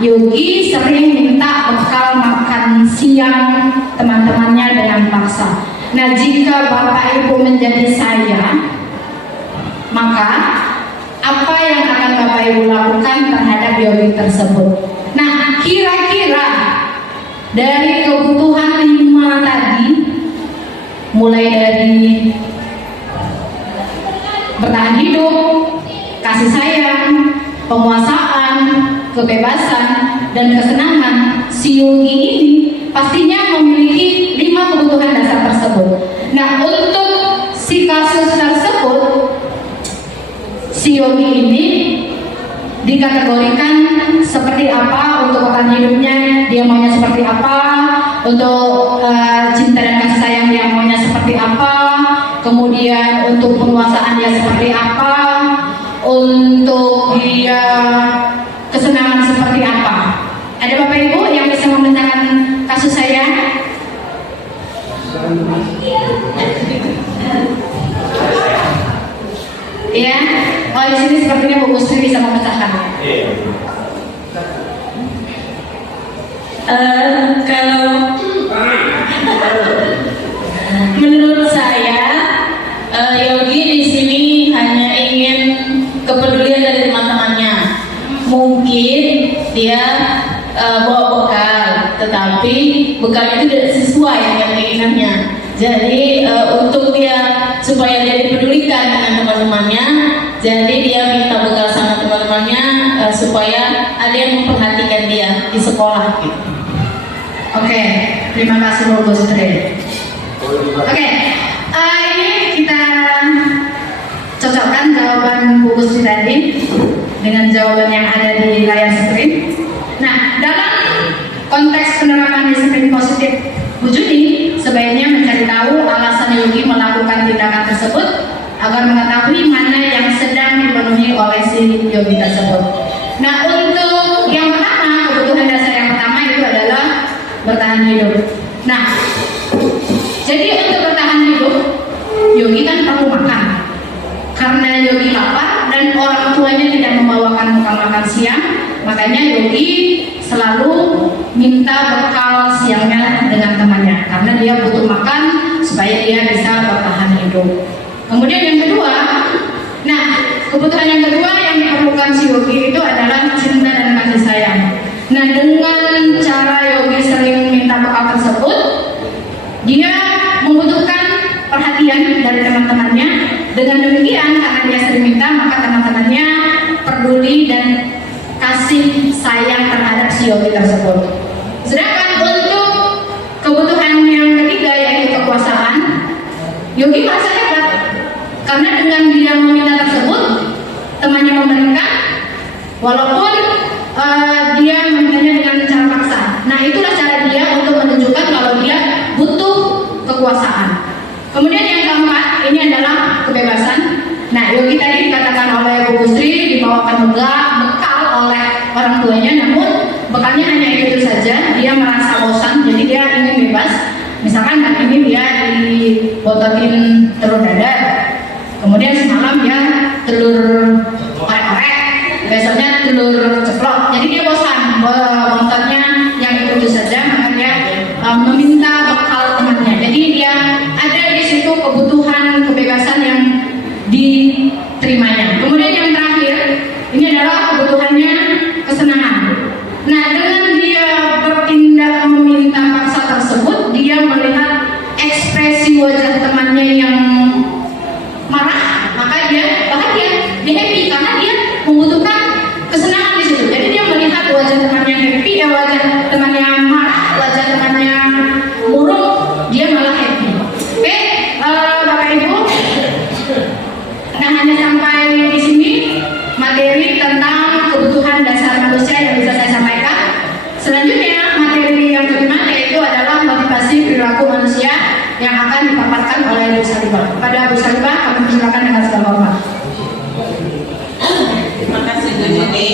Yogi sering minta bekal makan siang teman-temannya dengan paksa. Nah, jika Bapak Ibu menjadi saya, maka apa yang akan Bapak Ibu lakukan terhadap Yogi tersebut? Nah, kira-kira dari kebutuhan 5 tadi, mulai dari bertahan hidup, kasih sayang, penguasaan, kebebasan, dan kesenangan, si Yogi ini pastinya memiliki 5 kebutuhan dasar tersebut. Nah, untuk si kasus tersebut, si Yogi ini dikategorikan seperti apa untuk bertahan hidupnya, dia maunya seperti apa, untuk cinta dan kasih sayang dia maunya seperti apa, kemudian untuk penguasaan dia seperti apa, untuk dia kesenangan seperti apa. Ada Bapak Ibu yang bisa memecahkan kasus saya? Ya, oh di sini sepertinya Bu Sri bisa memecahkan. Kalau menurut saya, Yogi di sini hanya ingin kepedulian mungkin dia bawa bekal, tetapi bekal itu tidak sesuai dengan keinginannya. Jadi untuk dia supaya dia dipedulikan dengan teman-temannya, jadi dia minta bekal sama teman-temannya supaya ada yang memperhatikan dia di sekolah. Oke, terima kasih Bu Gustri. Oke, ini kita cocokkan jawaban Bu Gustri tadi dengan jawaban yang ada di layar screen. Nah, dalam konteks penerapan disiplin positif Bu Juni sebaiknya mencari tahu alasan Yogi melakukan tindakan tersebut agar mengetahui mana yang sedang dipenuhi oleh si Yogi tersebut. Nah, untuk yang pertama, kebutuhan dasar yang pertama itu adalah bertahan hidup. Nah, jadi untuk bertahan hidup, Yogi kan perlu makan. Karena Yogi lapar dan orang tuanya tidak membawakan bekal makan siang, makanya Yogi selalu minta bekal siangnya dengan temannya karena dia butuh makan supaya dia bisa bertahan hidup. Kemudian yang kedua, nah kebutuhan yang kedua yang diperlukan si Yogi itu adalah cinta dan kasih sayang. Nah, dengan cara Yogi sering minta bekal tersebut, dia membutuhkan perhatian dari teman-temannya. Dengan demikian, karena dia sering minta, maka teman-temannya peduli dan kasih sayang terhadap si Yogi tersebut. Sedangkan untuk kebutuhan yang ketiga yaitu kekuasaan, Yogi merasa hebat karena dengan dia meminta tersebut, temannya memberikan, walaupun dia memintanya dengan cara paksa. Nah, itulah cara dia untuk menunjukkan kalau dia butuh kekuasaan. Kemudian yang keempat, ini adalah kebebasan. Nah, Yogi tadi dikatakan oleh Bu Gustri dibawakan bekal oleh orang tuanya, namun bekalnya hanya itu saja. Dia merasa bosan, jadi dia ingin bebas. Misalkan hari ini dia dibototin telur dadar, kemudian semalam dia telur orek-orek, besoknya telur ceplok. Jadi dia bosan, bontotnya yang itu saja, maka dia meminta bekal temannya. Jadi dia ada di situ kebutuhan kebebasan yang diterimanya. Kemudian yang terakhir, ini adalah kebutuhannya kesenangan. Nah, dengan dia bertindak meminta paksa tersebut, dia melihat ekspresi wajah temannya yang marah, maka dia bahagia, dia happy karena dia membutuhkan kesenangan di situ. Jadi dia melihat wajah temannya happy, wajah temannya marah, wajah temannya murung, dia malah happy. Oke, Bapak Ibu. Nah, hanya sampai di sini materi tentang kebutuhan dasar manusia yang bisa saya sampaikan. Selanjutnya materi yang kelima yaitu adalah motivasi perilaku manusia yang akan dipaparkan oleh Bu Salibah. Kepada Bu Salibah, kami persilakan dengan segala hormat. Terima kasih Bu Juni.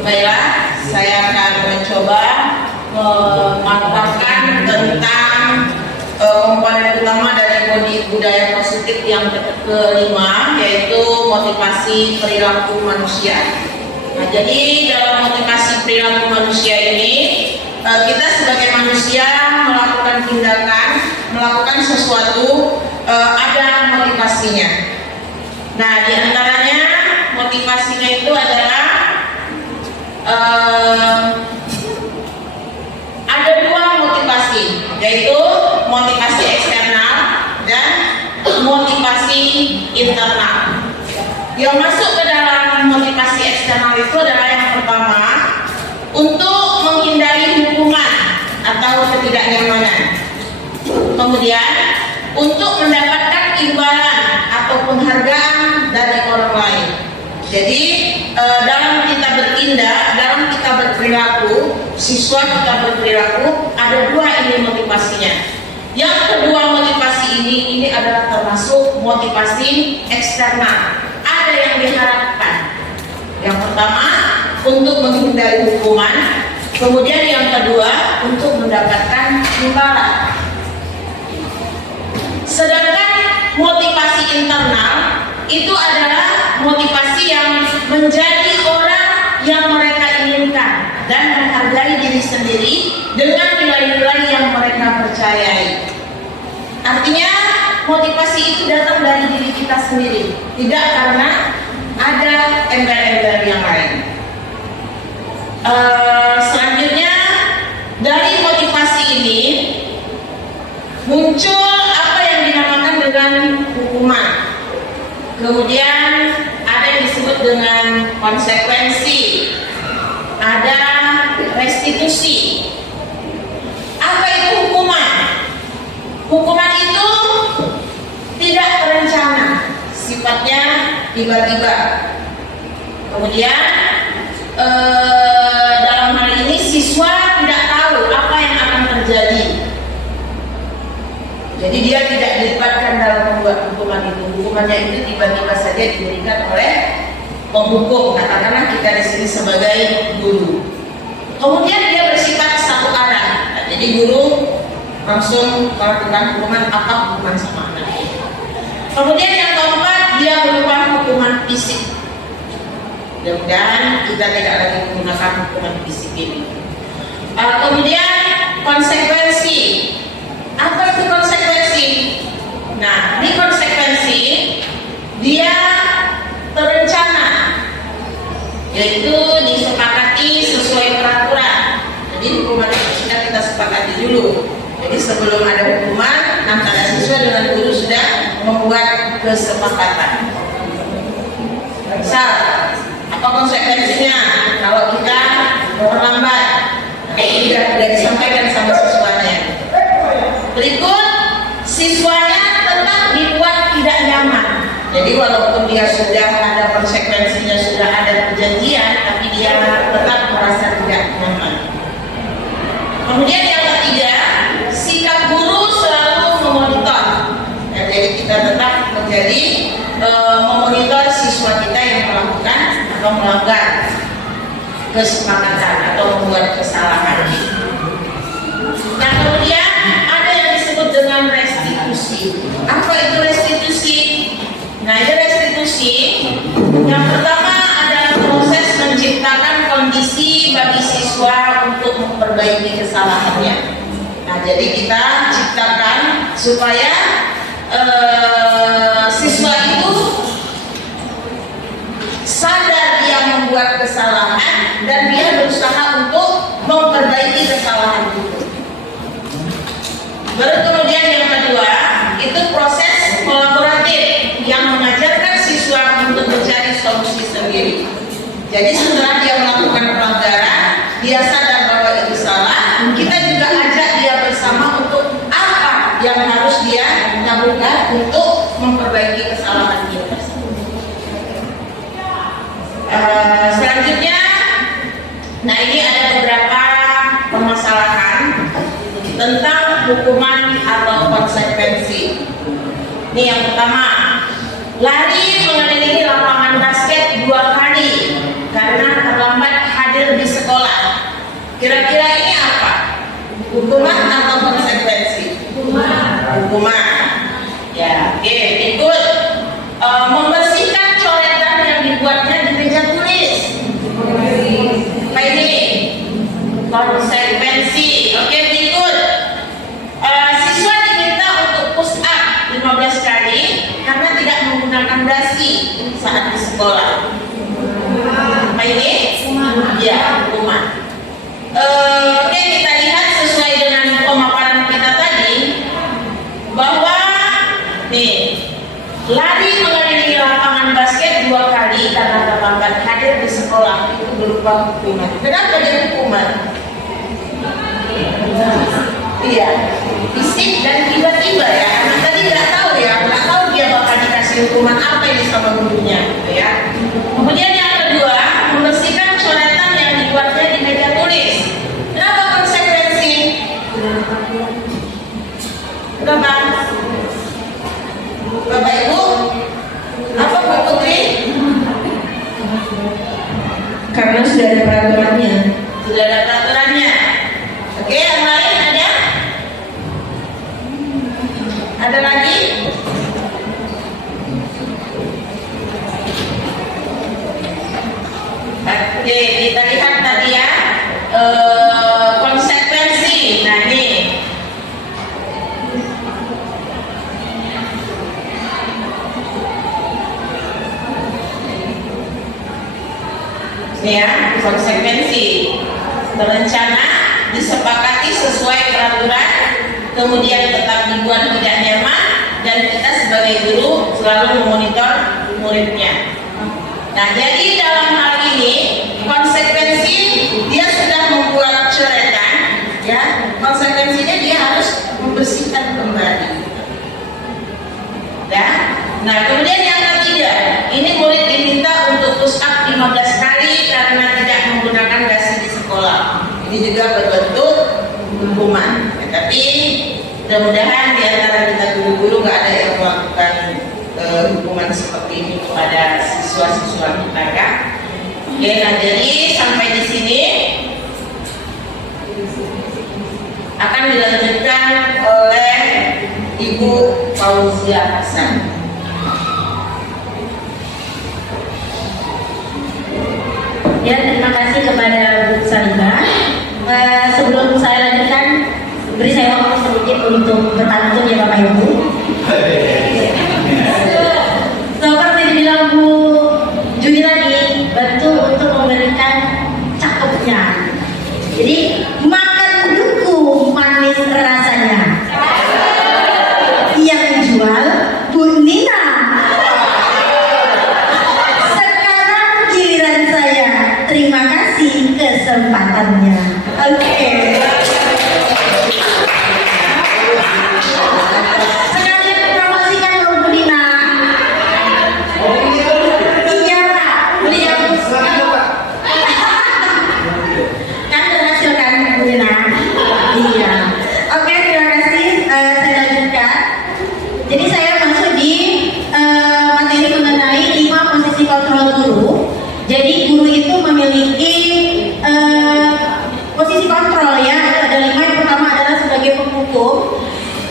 Baiklah, saya akan mencoba memaparkan tentang komponen utama dari budaya positif yang kelima, yaitu motivasi perilaku manusia. Nah, jadi dalam motivasi perilaku manusia ini, kita sebagai manusia melakukan tindakan, melakukan sesuatu, ada motivasinya. Nah, di antaranya motivasinya itu adalah ada dua motivasi, yaitu motivasi eksternal dan motivasi internal. Yang masuk ke dalam motivasi eksternal itu adalah yang pertama, untuk menghindari hukuman atau ketidaknyamanan. Kemudian untuk mendapatkan imbalan ataupun hargaan dari orang lain. Jadi dalam kita bertindak, dalam kita berperilaku, siswa kita berperilaku, ada dua ini motivasinya. Yang kedua motivasi ini adalah termasuk motivasi eksternal. Ada yang diharapkan. Yang pertama untuk menghindari hukuman, kemudian yang kedua untuk mendapatkan imbalan. Sedangkan motivasi internal itu adalah motivasi yang menjadi orang yang mereka inginkan dan menghargai diri sendiri dengan nilai-nilai yang mereka percayai. Artinya motivasi itu datang dari diri kita sendiri, tidak karena ada embel-embel yang lain. Selanjutnya, dari motivasi ini muncul apa yang dinamakan dengan hukuman. Kemudian ada yang disebut dengan konsekuensi, ada restitusi. Apa itu hukuman? Hukuman itu tidak terencana, sifatnya tiba-tiba. Kemudian dalam hal ini siswa tidak tahu apa yang akan terjadi. Jadi dia tidak dilibatkan dalam membuat hukuman itu. Hukumannya itu tiba-tiba saja diberikan oleh penghukum. Katakanlah kita di sini sebagai guru. Kemudian dia bersifat satu arah. Jadi guru langsung melakukan hukuman apa hukuman sama anak. Kemudian yang keempat, dia berupa hukuman fisik. Mudah-mudahan kita tidak lagi menggunakan hukuman fisik ini. Kemudian konsekuensi. Apa itu konsekuensi? Nah, di konsekuensi dia terencana, yaitu disepakati sesuai peraturan. Jadi hukuman itu sudah kita sepakati dulu. Jadi sebelum ada hukuman, antara siswa dengan guru sudah membuat kesepakatan. Misal, apa konsekuensinya kalau kita terlambat? Ini sudah disampaikan sama siswanya. Berikut, siswanya tetap dibuat tidak nyaman. Jadi walaupun dia sudah ada konsekuensinya, sudah ada perjanjian, tapi dia tetap merasa tidak nyaman. Kemudian yang ketiga, sikap guru selalu memonitor. Ya, jadi kita tetap menjadi memonitor siswa kita yang melakukan atau melanggar kesepakatan atau membuat kesalahan. Nah, kemudian ada yang disebut dengan restitusi. Apa itu restitusi? Nah, ini restitusi yang pertama adalah proses menciptakan kondisi bagi siswa untuk memperbaiki kesalahannya. Nah, jadi kita ciptakan supaya siswa itu sadar dia membuat kesalahan dan dia berusaha untuk memperbaiki kesalahan itu. Baru kemudian yang kedua, itu proses kolaboratif yang mengajarkan siswa untuk mencari solusi sendiri. Jadi setelah dia melakukan pelanggaran, dia sadar bahwa itu salah, kita juga ajak dia bersama untuk apa yang harus dia lakukan untuk memperbaiki kesalahan dia tersebut. Selanjutnya, nah ini ada beberapa permasalahan tentang hukuman atau konsekuensi. Ini yang pertama, lari mengelilingi lapangan basket 2 kali karena terlambat hadir di sekolah. Kira-kira ini apa? Hukuman atau konsekuensi? Hukuman. Ya, oke, ikut membersihkan coretan yang dibuatnya di meja tulis. Apa ini? Konsekuensi. Oke, berikut. Siswa diminta untuk push up 15 kali karena tidak menggunakan dasi saat di sekolah. Apa ini? Ya, hukuman. Oke, kita lihat sesuai dengan pemaparan kita tadi bahwa nih, lari mengelilingi lapangan basket 2 kali karena terlambat hadir di sekolah itu berupa hukuman. Kenapa dia hukuman? Iya, fisik dan tiba-tiba ya. Anak tadi nggak tahu dia bakal dikasih hukuman apa ini sama gurunya, ya. Kemudian yang kedua, membersihkan coretan yang dibuatnya di meja tulis. Kenapa konsekuensi? Kenapa? Bapak Ibu, apa Bu Putri? Karena sudah ada peraturannya. Sudah ada peraturannya. Oke, yang lain ada? Ada lagi? Oke, kita lihat tadi ya konsekuensi. Nah ini ya, konsekuensi berencana disepakati sesuai peraturan, kemudian tetap dibuat tidak nyaman, dan kita sebagai guru selalu memonitor muridnya. Nah, jadi dalam hal ini konsekuensi dia sudah membuat coretan, ya, konsekuensinya dia harus membersihkan kembali. Ya. Nah, kemudian yang ketiga, ini murid diminta untuk push up 15 kali karena tidak menggunakan dasi di sekolah. Ini juga berbentuk hukuman. Ya, tapi mudah-mudahan di antara kita guru-guru nggak ada yang melakukan hukuman seperti ini kepada siswa-siswa kita, kan? Oke, nah jadi sampai di sini akan dilanjutkan oleh Ibu Fauzia Hasan. Ya, terima kasih kepada Bu Salibah. Sebelum saya lanjutkan, beri saya waktu sedikit untuk berpantun ya Bapak Ibu. Seperti dibilang Bu Juni tadi, betul untuk memberikan cakepnya. Jadi makan duku manis rasanya. Yang jual Bu Nina. Sekarang giliran saya. Terima kasih kesempatannya. Oke. Sekalian promosikan dong Bu Nina. Iya Pak, beliau kan berhasil kan Bu Nina? Iya. Oke, terima kasih. Saya lanjutkan. Jadi saya masuk di materi mengenai 5 posisi kontrol guru. Jadi guru itu memiliki posisi kontrol ya. Ada 5. Yang pertama adalah sebagai penghukum.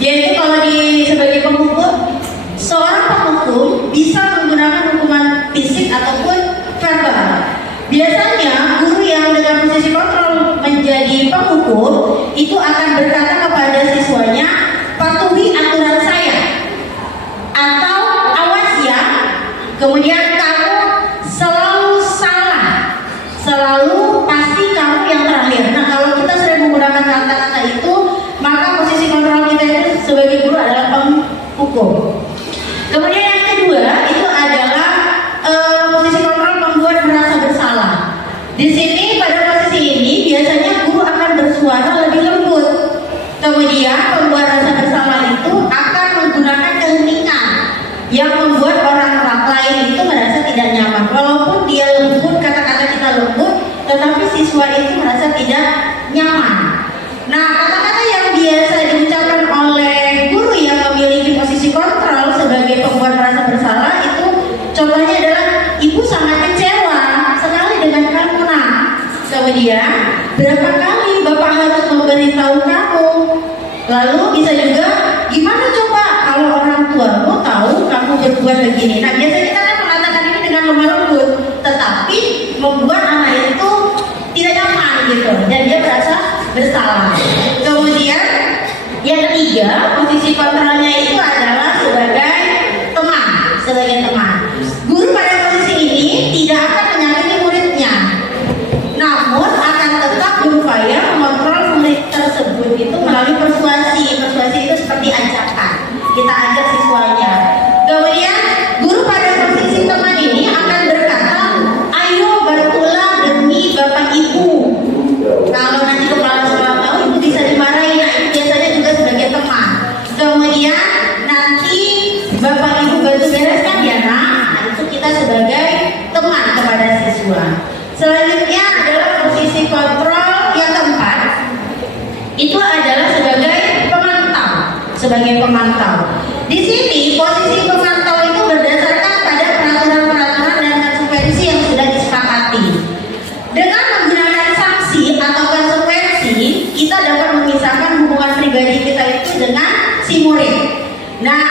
Yaitu kalau sebagai penghukum, seorang penghukum bisa menggunakan hukuman fisik ataupun verbal. Biasanya guru yang dengan posisi kontrol menjadi penghukum itu akan berkata kepada siswanya, patuhi aturan saya, atau awas ya, kemudian kamu selalu salah, selalu pasti kamu yang terakhir. Nah, kalau kita sering menggunakan kata-kata itu, maka posisi kontrol kita itu sebagai guru adalah penghukum. Kemudian yang kedua itu adalah posisi kontrol membuat merasa bersalah. Di sini pada posisi ini biasanya guru akan bersuara lebih lembut. Kemudian pembuat rasa bersalah itu akan menggunakan keheningan yang membuat orang lain itu merasa tidak nyaman. Walaupun dia lembut, kata-kata kita lembut, tetapi siswa itu merasa tidak nyaman. Nah, kata-kata yang biasa diucapkan oleh guru yang memiliki posisi kontrol sebagai pembuat merasa bersalah itu contohnya adalah, ibu sangat kecewa sekali dengan kamu nak. Kemudian, berapa kali bapak harus memberitahu kamu? Lalu bisa juga, gimana coba kalau orang tuamu tahu kamu berbuat begini? Nah, biasanya kita kan mengatakan ini dengan lemah lembut, tetapi membuat anak itu tidak nyaman gitu, dan dia merasa bersalah. Kemudian yang ketiga, posisi kontrolnya itu adalah sebagai teman, Guru pada posisi ini tidak akan menyakiti muridnya, namun akan tetap berupaya mengontrol murid tersebut itu melalui persuasi. Persuasi itu seperti ajakan, kita ajak siswanya. Kemudian guru pada posisi teman ini akan berkata, ayo bantulah demi bapak ibu. Kalau nanti kepala sekolah tahu, ibu bisa dimarahi. Nah, itu biasanya juga sebagai teman. Kemudian nanti bapak ibu bantu bereskan ya nak. Itu kita sebagai teman kepada siswa. Selanjutnya adalah posisi kontrol yang keempat. Itu adalah sebagai pemantau. Di sini posisi pemantau itu berdasarkan pada peraturan-peraturan dan konsekuensi yang sudah disepakati. Dengan menggunakan sanksi atau konsekuensi, kita dapat memisahkan hubungan pribadi kita itu dengan si murid. Nah,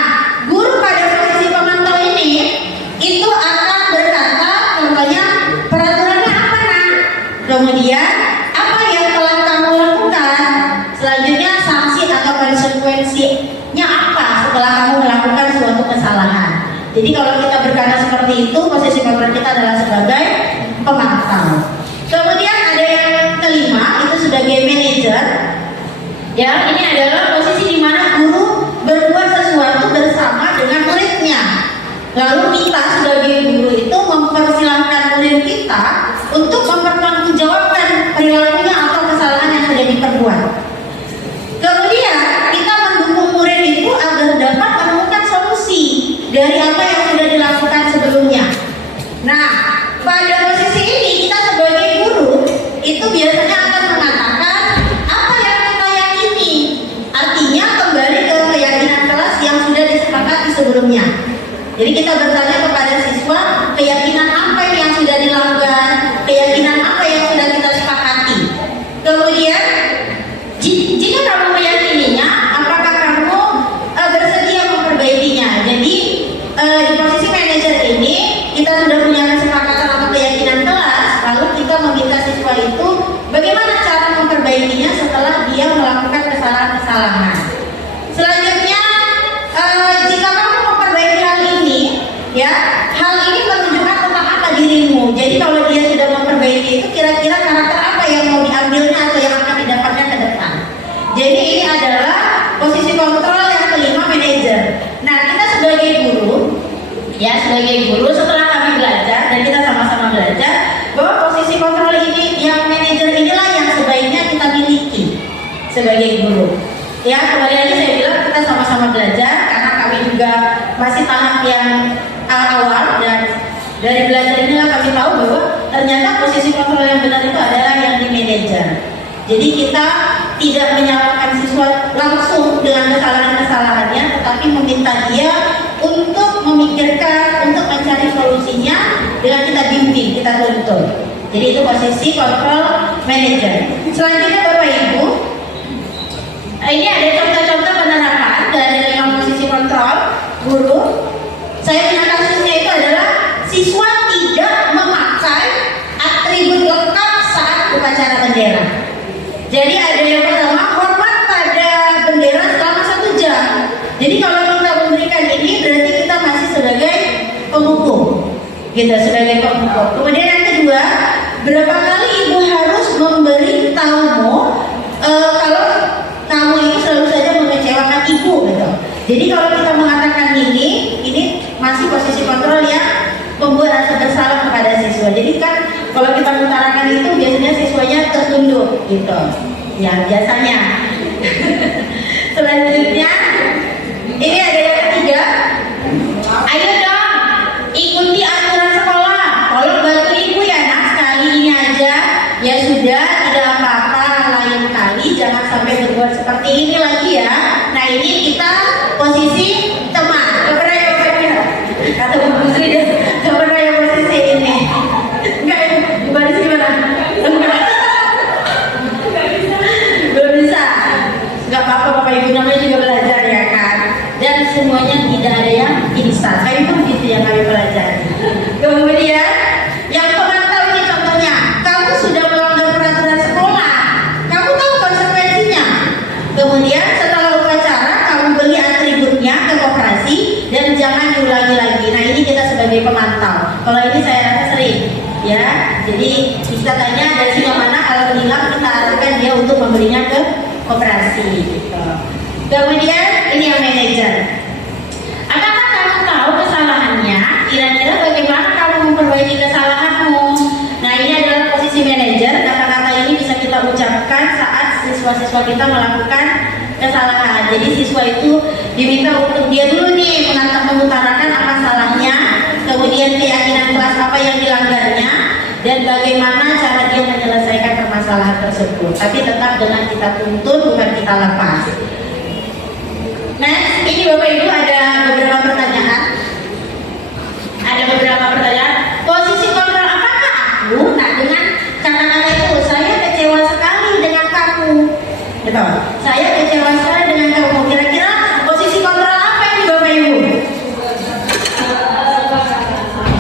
guru pada posisi pemantau ini itu akan berkata, contohnya peraturannya apa nak? Kemudian apa yang telah kamu lakukan? Selanjutnya sanksi atau konsekuensinya apa setelah kamu melakukan suatu kesalahan. Jadi kalau kita berkata seperti itu, posisi kontrol kita adalah sebagai pemantau. Kemudian ada yang kelima, itu sebagai manajer. Ya, ini adalah posisi di mana guru berbuat sesuatu bersama dengan muridnya. Lalu kita sebagai guru itu mempersilahkan murid kita untuk mempertanggungjawabkan perilakunya atau kesalahan yang sudah diperbuat. Kemudian kita mendukung murid itu agar dapat menemukan solusi dari apa yang sudah dilakukan sebelumnya. Nah, pada posisi ini kita sebagai guru itu biasanya akan mengatakan apa yang kita yakini. Artinya kembali ke keyakinan kelas yang sudah disepakati sebelumnya. Jadi kita bertanya kepada siswa, keyakinan apa yang sudah dilanggar, keyakinan apa yang sudah kita sepakati. Kemudian jika kamu meyakininya, apakah kamu bersedia memperbaikinya? Jadi di posisi manajer ini kita sudah punya kesepakatan atau keyakinan kelas, lalu kita meminta siswa itu bagaimana cara memperbaikinya setelah dia melakukan kesalahan-kesalahan. Selanjutnya, jika kamu memperbaiki hal ini, ya hal ini menunjukkan tentang apa dirimu. Jadi kalau dia sudah memperbaiki itu, kira-kira karakter apa yang mau diambilnya atau yang akan didapatkan ke depan. Jadi ini adalah posisi kontrol yang kelima, manajer. Nah, kita sebagai guru, ya sebagai guru setelah kami belajar dan kita sama-sama belajar bahwa posisi kontrol ini, yang manajer inilah yang sebaiknya kita miliki sebagai guru. Ya, kembali lagi saya bilang kita sama-sama belajar karena kami juga masih tahap yang awal, dan dari belajar inilah kami tahu bahwa ternyata posisi kontrol yang benar itu adalah yang di manajer. Jadi kita tidak menyalahkan siswa langsung dengan kesalahan-kesalahannya, tetapi meminta dia untuk memikirkan, untuk mencari solusinya dengan kita bimbing, kita tuntun. Jadi itu posisi kontrol manajer. Selanjutnya Bapak Ibu, ini ada contoh-contoh penerapan dari 5 posisi kontrol guru. Saya punya kasusnya itu adalah siswa tidak memakai atribut lengkap saat upacara bendera. Jadi ada yang pertama, hormat pada bendera selama 1 jam. Jadi kalau kita memberikan ini berarti kita masih sebagai penghukum, gitu, sebagai penghukum. Kemudian yang kedua, berapa kali ibu harus memberitahumu kalau kamu itu selalu saja mengecewakan ibu, gitu. Jadi kalau kita mengatakan ini masih posisi kontrol yang membuat rasa bersalah kepada siswa. Jadi kan kalau kita mengutarakan itu biasanya siswanya tertunduk, gitu. Ya biasanya. Selanjutnya, ini ada yang ketiga. Ayo dong, ikuti aturan sekolah. Kalau bantu ibu ya nak, sekali ini aja. Ya sudah, tidak apa-apa. Lain kali jangan sampai berbuat seperti ini lagi ya. Nah ini kita posisi teman. Gak pernah ya Bapak Ibu? Kata Bu Sri deh, gak pernah ya posisi ini. Enggak ya, Bu Baris gimana? Enggak. Belum bisa. Gak apa-apa Bapak Ibu, namanya juga belajar ya kan. Dan semuanya tidak ada yang instan. Kami pun gitu yang kami pelajari. Kemudian yang pemantau ini contohnya, kamu sudah melanggar peraturan sekolah, kamu tahu konsekuensinya. Kemudian setelah upacara kamu beli atributnya ke koperasi dan jangan diulangi lagi. Nah ini kita sebagai pemantau. Kalau ini saya rasa sering, ya. Jadi kita tanya dari sini mana, kalau hilang kita arahkan dia untuk membelinya ke koperasi. Gitu. Kemudian ini yang manajer. Apakah kamu tahu kesalahannya? Kira-kira bagaimana kamu memperbaiki kesalahanmu? Nah ini adalah posisi manajer. Kata-kata ini bisa kita ucapkan saat siswa-siswa kita melakukan kesalahan. Jadi siswa itu diminta untuk dia dulu nih mengutarakan apa salahnya, kemudian keyakinan kelas apa yang dilanggarnya, dan bagaimana cara dia menyelesaikan permasalahan tersebut. Tapi tetap dengan kita tuntun, bukan kita lepas. Nah, ini Bapak Ibu ada beberapa pertanyaan. Posisi kontrol apakah aku? Nah, dengan kata-kata itu, saya kecewa sekali dengan kamu. Betul. Saya kecewa sekali dengan kamu. Kira-kira posisi kontrol apa ini Bapak Ibu?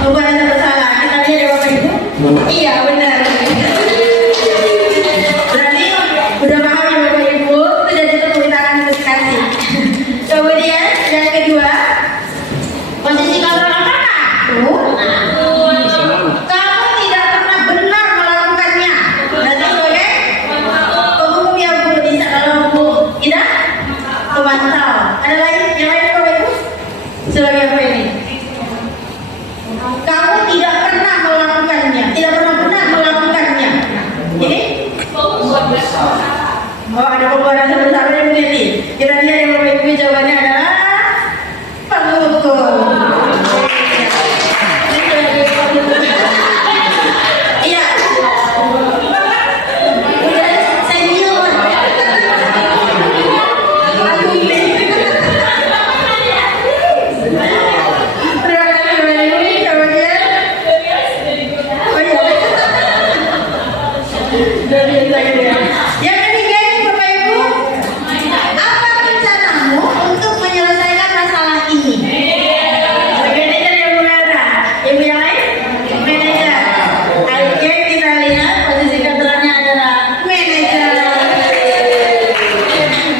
Membuat rasa bersalah. Kita lihat ya Bapak Ibu. Iya benar. Berarti udah paham ya Bapak Ibu. Sudah ditepuk tangan untuk dikasih. Kemudian yang kedua, posisi kontrol apakah aku? Kamu tidak pernah Luar biasa gitu ya. Yang ketiga ini Bapak Ibu, apa rencanamu untuk menyelesaikan masalah ini? Manajer yang mana? Ibu yang lain? Manajer. Oke, kita lihat posisi kantorannya adalah manajer.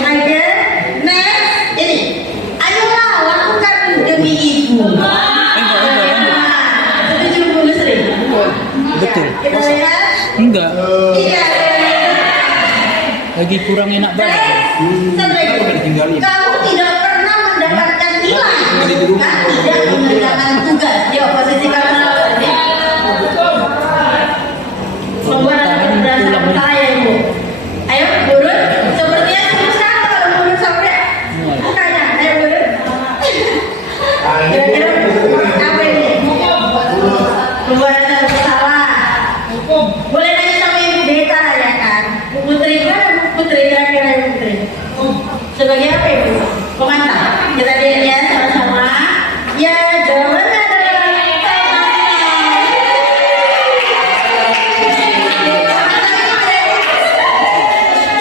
Oke, next ini. Ayolah lakukan demi ibu. Setuju Bu Sri? Betul. Kita lihat. Enggak, Iya. lagi kurang enak banget. Tinggalin. Kamu tidak pernah mendapatkan nilai kan tidak mengerjakan tugas. Yuk posisikan ini. Membuat anak berdasarkan saya Ibu. Ayo burun. Sepertinya susah kalau burun sampai mukanya. Ayo burun. Kira-kira apa ini? Membuat anak bersalah. Boleh nanya sama Ibu Beta ya kan? Bu Putri kan? Bu Putri kira-kira Ibu Putri. Sebagai apa Ibu? Pengantar. Kita lihat sama-sama. Ya jawabannya adalah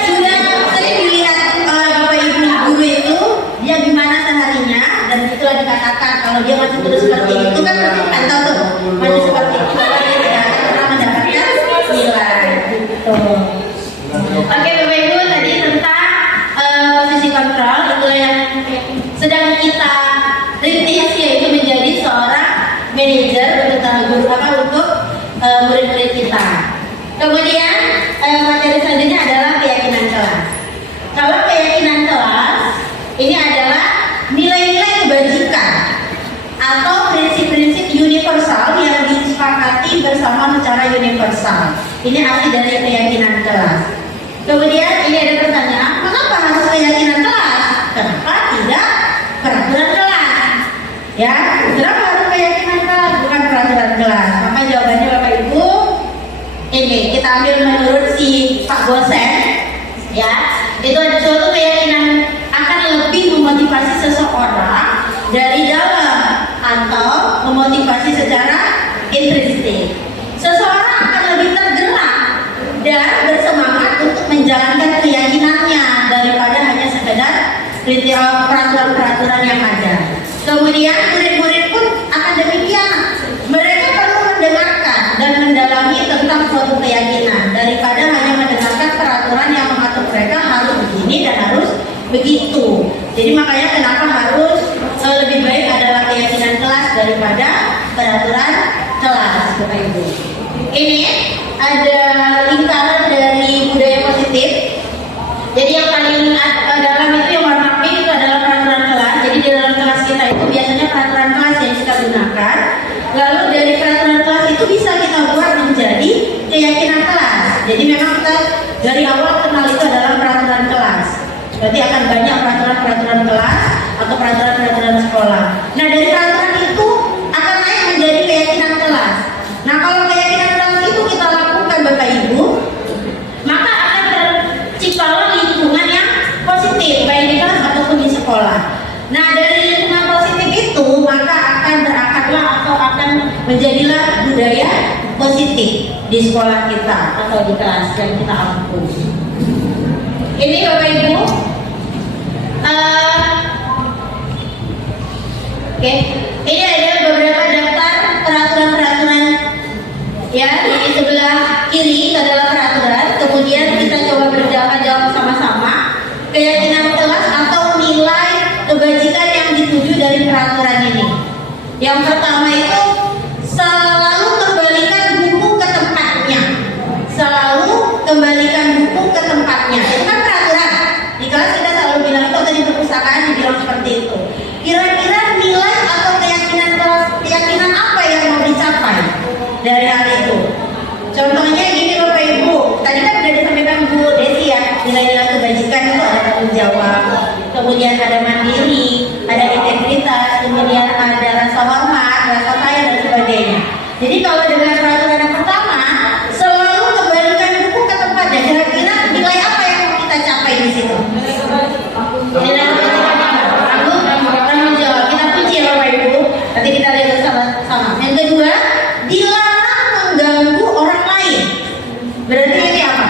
sudah sering dilihat Bapak Ibu guru itu dia gimana seharinya dan itulah dikatakan kalau dia masih terus seperti itu kan kan tahu tuh masih seperti itu dia tidak pernah mendapatkan nilai gitu. Oke Bapak Ibu tadi tentang posisi kontrol itulah yang sedang kita rintis yaitu menjadi seorang manajer untuk murid-murid kita. Kemudian materi selanjutnya adalah keyakinan kelas. Kalau keyakinan kelas ini adalah nilai-nilai kebajikan atau prinsip-prinsip universal yang disepakati bersama secara universal. Ini arti dari keyakinan kelas. Kemudian ini ada pertanyaan, mengapa harus keyakinan kelas? Kenapa tidak peraturan kelas? Ya, kenapa harus keyakinan kelas bukan peraturan kelas? Maka jawabannya Bapak Ibu, ini kita ambil menurut si Pak Gosen, ya, itu ada suatu keyakinan akan lebih memotivasi seseorang dari dalam atau memotivasi secara intrinsik. Seseorang akan lebih tergerak dan bersemangat untuk menjalankan keyakinannya daripada hanya sekedar peraturan-peraturan yang ada. Kemudian murid-murid pun akan demikian. Mereka perlu mendengarkan dan mendalami tentang suatu keyakinan daripada hanya mendengarkan peraturan yang mengatur mereka harus begini dan harus begitu. Jadi makanya kenapa harus lebih baik adalah keyakinan kelas daripada peraturan kelas, Bapak Ibu. Ini ada lingkaran dari budaya positif. Jadi yang paling dalam itu yang warna pink itu adalah peraturan kelas. Jadi di dalam kelas kita itu biasanya peraturan kelas yang kita gunakan. Lalu dari peraturan kelas itu bisa kita buat menjadi keyakinan kelas. Jadi memang kita dari awal kenal itu adalah peraturan kelas. Berarti akan banyak peraturan-peraturan kelas atau peraturan-peraturan sekolah. Nah dari peraturan itu akan naik menjadi keyakinan kelas. Nah kalau keyakinan kelas itu kita lakukan Bapak Ibu, maka akan terciptalah lingkungan yang positif baik di kelas ataupun di sekolah. Nah dari lingkungan positif itu maka akan berakarlah atau akan menjadilah budaya positif di sekolah kita atau di kelas yang kita ampu. Ini Bapak Ibu, ini ada beberapa daftar peraturan-peraturan ya di sebelah kiri adalah peraturan. Kemudian kita coba jawab sama-sama keyakinan kelas atau nilai kebajikan yang dituju dari peraturan ini. Yang pertama itu selalu kembalikan buku ke tempatnya. Selalu kembalikan buku ke tempatnya. Itu kan peraturan. Di kelas kita selalu bilang itu, atau di perpustakaan dibilang seperti itu. Kira-kira nilai atau keyakinan apa yang mau dicapai dari hal itu? Contohnya gini Bapak Ibu, tadi kan sudah disampaikan Bu Desi ya, nilai-nilai kebajikan itu ada tanggung jawab, kemudian ada mandiri, ada integritas, kemudian ada rasa hormat, rasa sayang dan sebagainya. Jadi kalau dengan peraturan yang pertama, selalu kembalikan buku ke tempatnya. Kira-kira nilai apa yang mau kita capai di situ? Nilai tanggung jawab. Kita puji ya Bapak Ibu. Nanti kita lihat bersama-sama. Yang kedua, dilarang mengganggu orang lain. Berarti ini apa?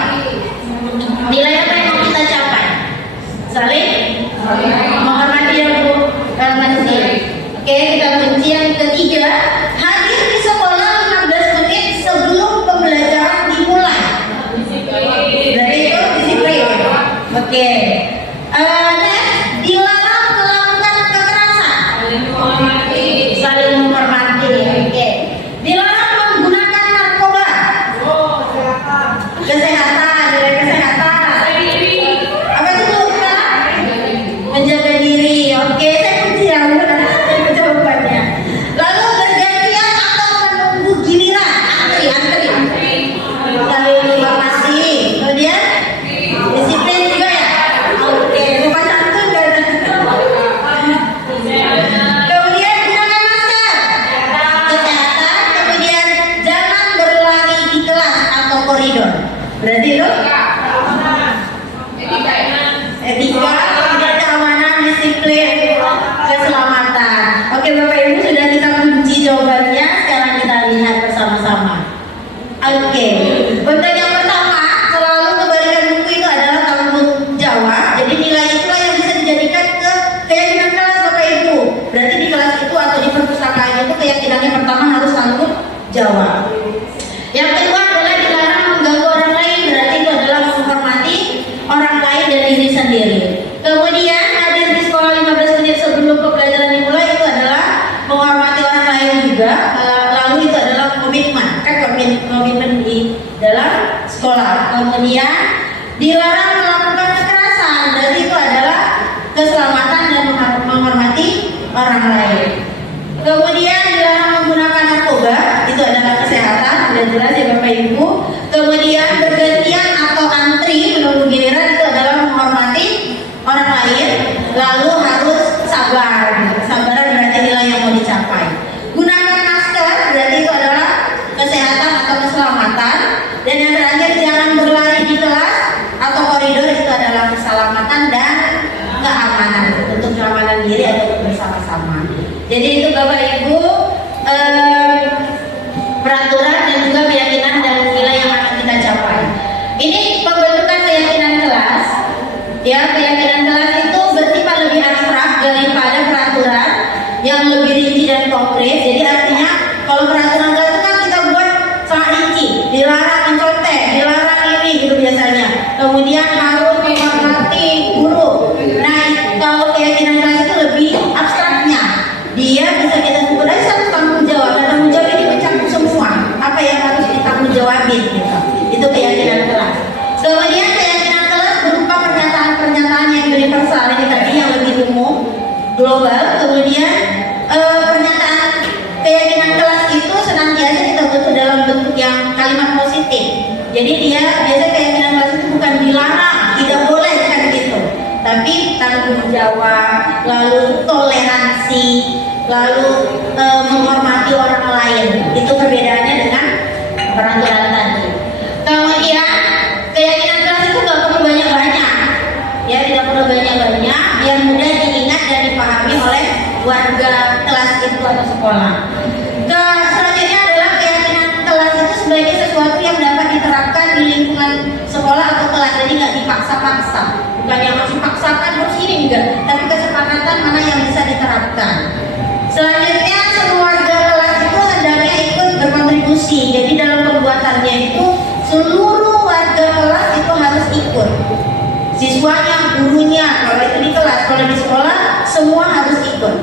Oke. Untuk yang pertama, selalu kebalikan buku itu adalah tanggung jawab. Jadi nilai itulah yang bisa dijadikan ke keyakinan kelas Bapak Ibu. Berarti di kelas itu atau di perpustakaan itu keyakinannya pertama harus tanggung jawab. Yang kedua adalah dilarang mengganggu orang lain. Berarti itu adalah menghormati orang lain dan diri sendiri. Kemudian hadir di sekolah 15 menit sebelum pembelajaran dimulai itu adalah menghormati orang lain juga. Lalu itu adalah komitmen di dalam sekolah. Kemudian dilarang melakukan kekerasan. Berarti itu adalah keselamatan dan menghormati orang lain. Kemudian dilarang menggunakan narkoba. Itu adalah kesehatan. Sudah jelas ya Bapak Ibu. Kemudian bergantian atau antri menunggu giliran itu adalah menghormati orang lain. Lalu harus sabar. Sabaran berarti nilai yang mau dicapai. Gunakan masker berarti itu adalah kesehatan atau keselamatan. Dan yang terakhir jangan berlari di kelas atau koridor, itu adalah keselamatan dan keamanan untuk keamanan diri atau bersama-sama. Jadi itu Bapak Ibu peraturan dan juga keyakinan dan nilai yang akan kita capai. Ini pembentukan keyakinan kelas. Ya, keyakinan kelas itu bersifat lebih abstrak daripada peraturan yang lebih rinci dan konkret. Jadi artinya kalau peraturan kelas itu kan kita buat sangat rinci, dilarang mencontek, dilarang ini gitu biasanya. Kemudian harus menghormati guru. Nah, kalau keyakinan kelas itu lebih abstraknya. Dia bisa kita sebut aja satu tanggung jawab. Dan tanggung jawab ini mencakup semua apa yang harus ditanggung jawabin gitu. Itu keyakinan kelas. Kemudian keyakinan kelas berupa pernyataan-pernyataan yang universal ini tadi yang lebih umum, global. Kemudian pernyataan keyakinan kelas itu senantiasa kita bentuk dalam bentuk yang kalimat positif. Jadi dia biasa keyakinan kelas itu bukan dilarang, tidak boleh kan gitu, tapi tanggung jawab, lalu toleransi, lalu menghormati orang lain. Itu perbedaannya dengan peraturan tadi. Kemudian keyakinan kelas itu nggak perlu banyak-banyak, ya tidak perlu banyak-banyak, biar mudah diingat dan dipahami oleh warga kelas itu atau sekolah. Selanjutnya adalah keyakinan kelas itu sebagai sesuatu yang dapat diterapkan di lingkungan sekolah atau kelas. Jadi nggak dipaksa-paksa, bukan yang harus dipaksakan harus ini enggak, tapi kesepakatan mana yang bisa diterapkan. Selanjutnya semua warga kelas itu hendaknya ikut berkontribusi. Jadi dalam pembuatannya itu seluruh warga kelas itu harus ikut. Siswanya, gurunya, kalau itu di kelas, kalau di sekolah semua harus ikut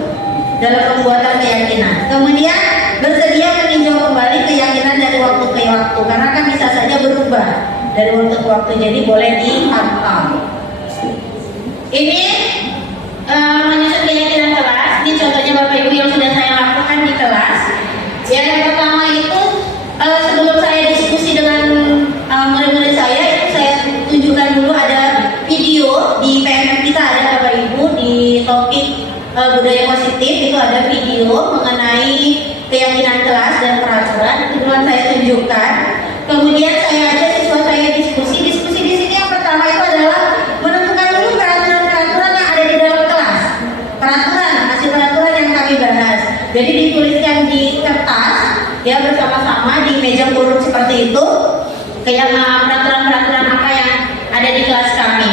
dalam pembuatan keyakinan. Kemudian bersedia meninjau kembali keyakinan dari waktu ke waktu, karena kan bisa saja berubah dari waktu ke waktu, jadi boleh dipantau. Ini menyusun keyakinan kelas. Ini contohnya Bapak Ibu yang sudah saya lakukan di kelas. Ya, yang pertama itu sebelum saya diskusi dengan murid-murid saya, itu saya tunjukkan dulu ada video di PMM kita, ada Bapak Ibu di topik budaya positif itu ada video mengenai keyakinan kelas dan peraturan. Itu dulu saya tunjukkan. Kemudian saya ajak siswa saya diskusi di sini. Yang pertama itu adalah menentukan dulu peraturan-peraturan yang ada di dalam kelas. Hasil peraturan yang kami bahas. Jadi dituliskan di kertas ya bersama-sama di meja kurung seperti itu. Kayak peraturan-peraturan apa yang ada di kelas kami.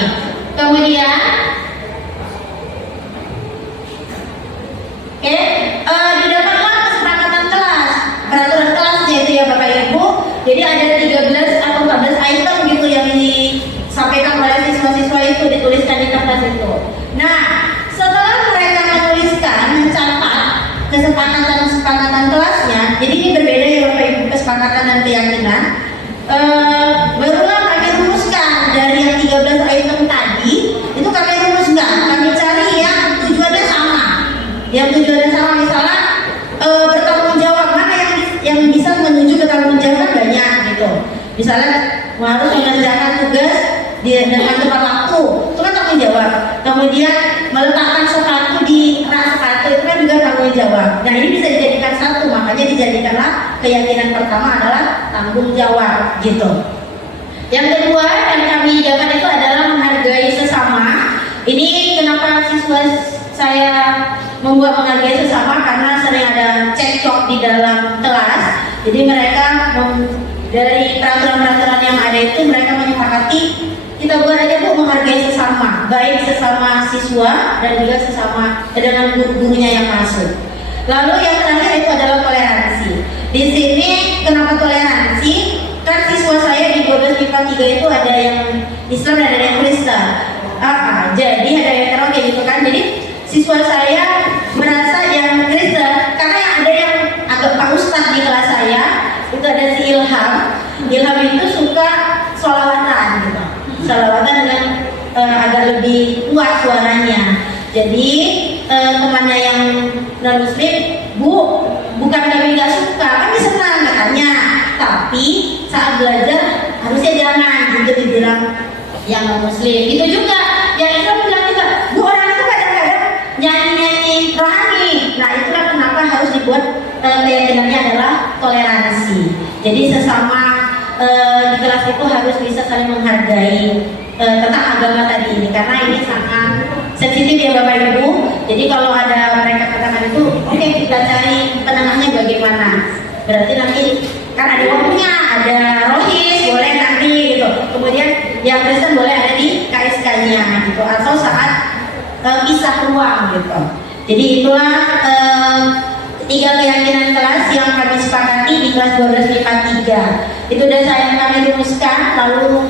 Kemudian didapatlah kesepakatan kelas, peraturan kelasnya itu ya Bapak Ibu. Jadi ada 13 atau 14 item gitu yang disampaikan oleh siswa-siswa itu, dituliskan di kertas itu. Nah, setelah mereka menuliskan, mencatat kesepakatan kelasnya, jadi ini berbeda ya Bapak Ibu, kesepakatan dan keyakinan. Barulah kami rumuskan dari yang 13 item tadi, itu kami rumuskan, kami cari yang tujuannya sama. Yang tujuannya sama, misalnya bertanggung jawab, mana yang bisa menuju ke tanggung jawab banyak gitu. Misalnya harus mengerjakan tugas dengan tepat waktu, itu kan tanggung jawab. Kemudian meletakkan sepatu di rak sepatu, itu kan juga tanggung jawab. Nah, ini bisa dijadikan satu, makanya dijadikanlah keyakinan pertama adalah tanggung jawab gitu. Yang kedua yang kami jaga itu adalah menghargai sesama. Ini kenapa siswa saya membuat menghargai sesama, karena sering ada cekcok di dalam kelas. Jadi mereka dari peraturan-peraturan yang ada itu mereka menyepakati kita buat aja Bu, menghargai sesama, baik sesama siswa dan juga sesama dengan guru-gurunya yang masuk. Lalu yang terakhir itu adalah toleransi. Di sini kenapa toleransi? Kan siswa saya di 12 MIPA 3 itu ada yang Islam dan ada yang Kristen. Jadi ada yang teroke gitu kan. Jadi siswa saya merasa yang Kristen karena yang ada yang agak Pak Ustadz di kelas saya itu ada si Ilham. Ilham itu suka sholawatan gitu. Sholawatan dengan agak lebih kuat suaranya. Jadi temannya yang non muslim, Bu, bukan kami nggak suka, kan senang katanya, tapi saat belajar harusnya jangan gitu dibilang yang non muslim. Itu juga yang Islam bilang juga, Bu, orang itu kadang-kadang nyanyi-nyanyi rohani. Nah itulah kenapa harus dibuat keyakinannya adalah toleransi. Jadi sesama di kelas itu harus bisa saling menghargai tentang agama tadi ini, karena ini sangat sensitif ya Bapak Ibu. Jadi kalau ada mereka katakan itu, oke, kita cari penengahnya bagaimana. Berarti nanti kan ada waktunya, ada rohis boleh nanti gitu. Kemudian yang Kristen boleh ada di KSK-nya gitu, atau saat pisah ruang gitu. Jadi itulah 3 keyakinan kelas yang kami sepakati di kelas 12 MIPA 3. Itu sudah saya kami rumuskan, lalu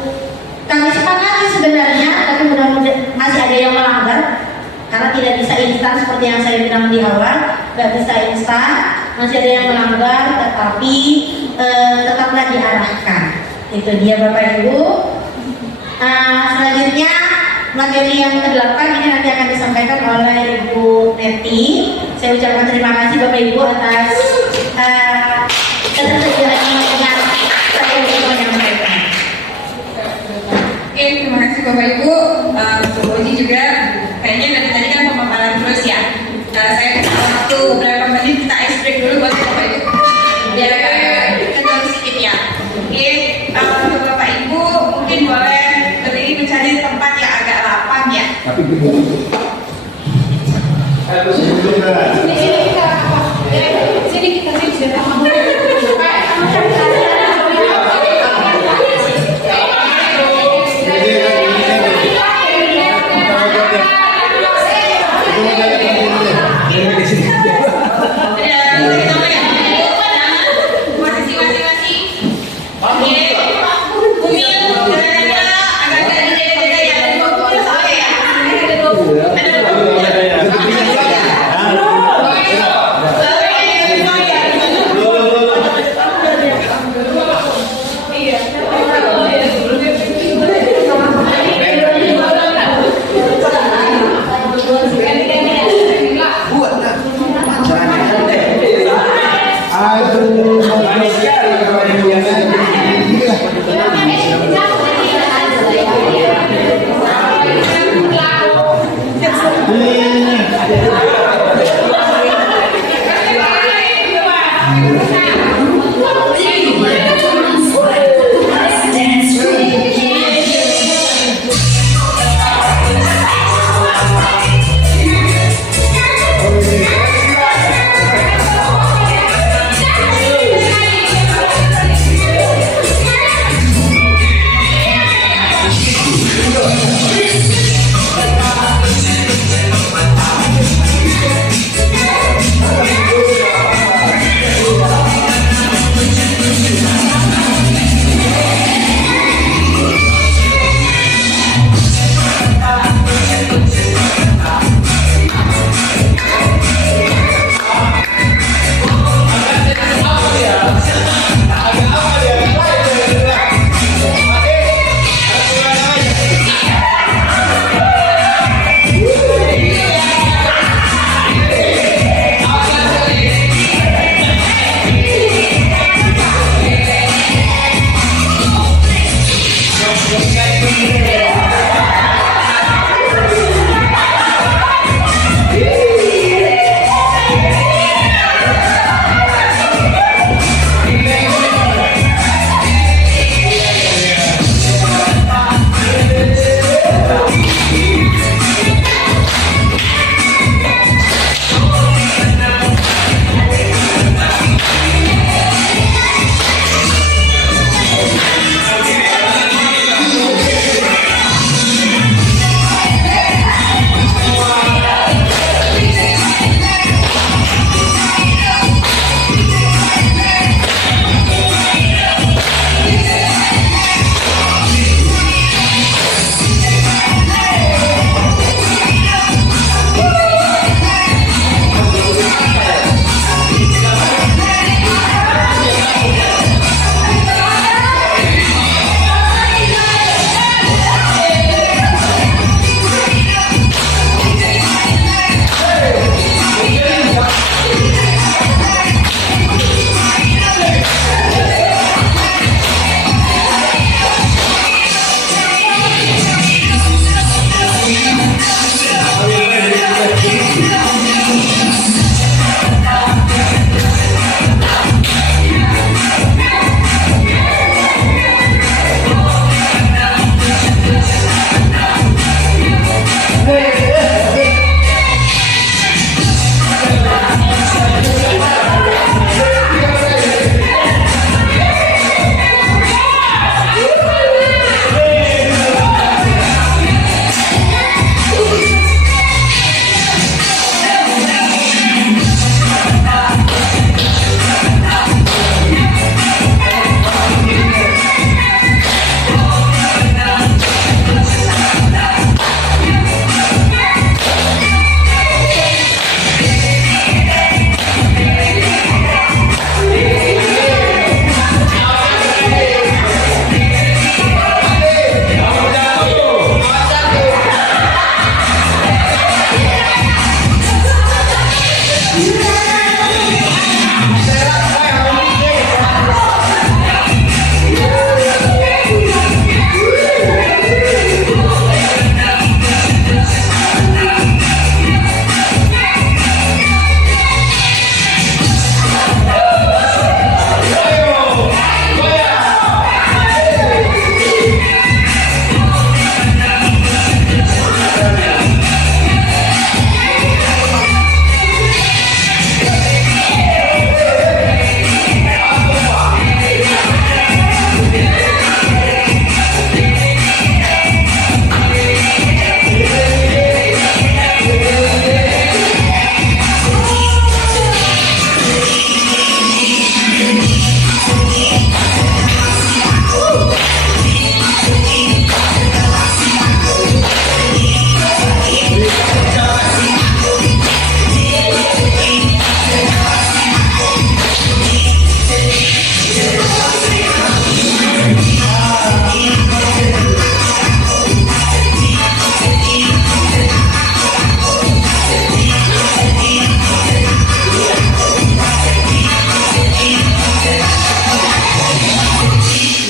kami sepakati sebenarnya, tapi mudah-mudahan masih ada yang melanggar karena tidak bisa instan seperti yang saya bilang di awal, nggak bisa instan, masih ada yang melanggar, tetapi tetaplah diarahkan. Itu dia Bapak Ibu. Selanjutnya materi yang ke-8 ini nanti akan disampaikan oleh Ibu Neti. Saya ucapkan terima kasih Bapak Ibu atas ketersediaannya dengan saya untuk menyampaikan. Oke, terima kasih Bapak Ibu. Bu Oji juga kayaknya dari tadi kan pemaparan terus ya. Saya kasih waktu beberapa menit, kita ice break dulu buat Bapak Ibu biar kendor sedikit ya. Oke, untuk Bapak Ibu mungkin boleh berdiri mencari tempat yang agak lapang ya. Sini kita Posisi masing-masing. Oke, Bumi agak-agak di dada ya, dan fokus oke ya. Ada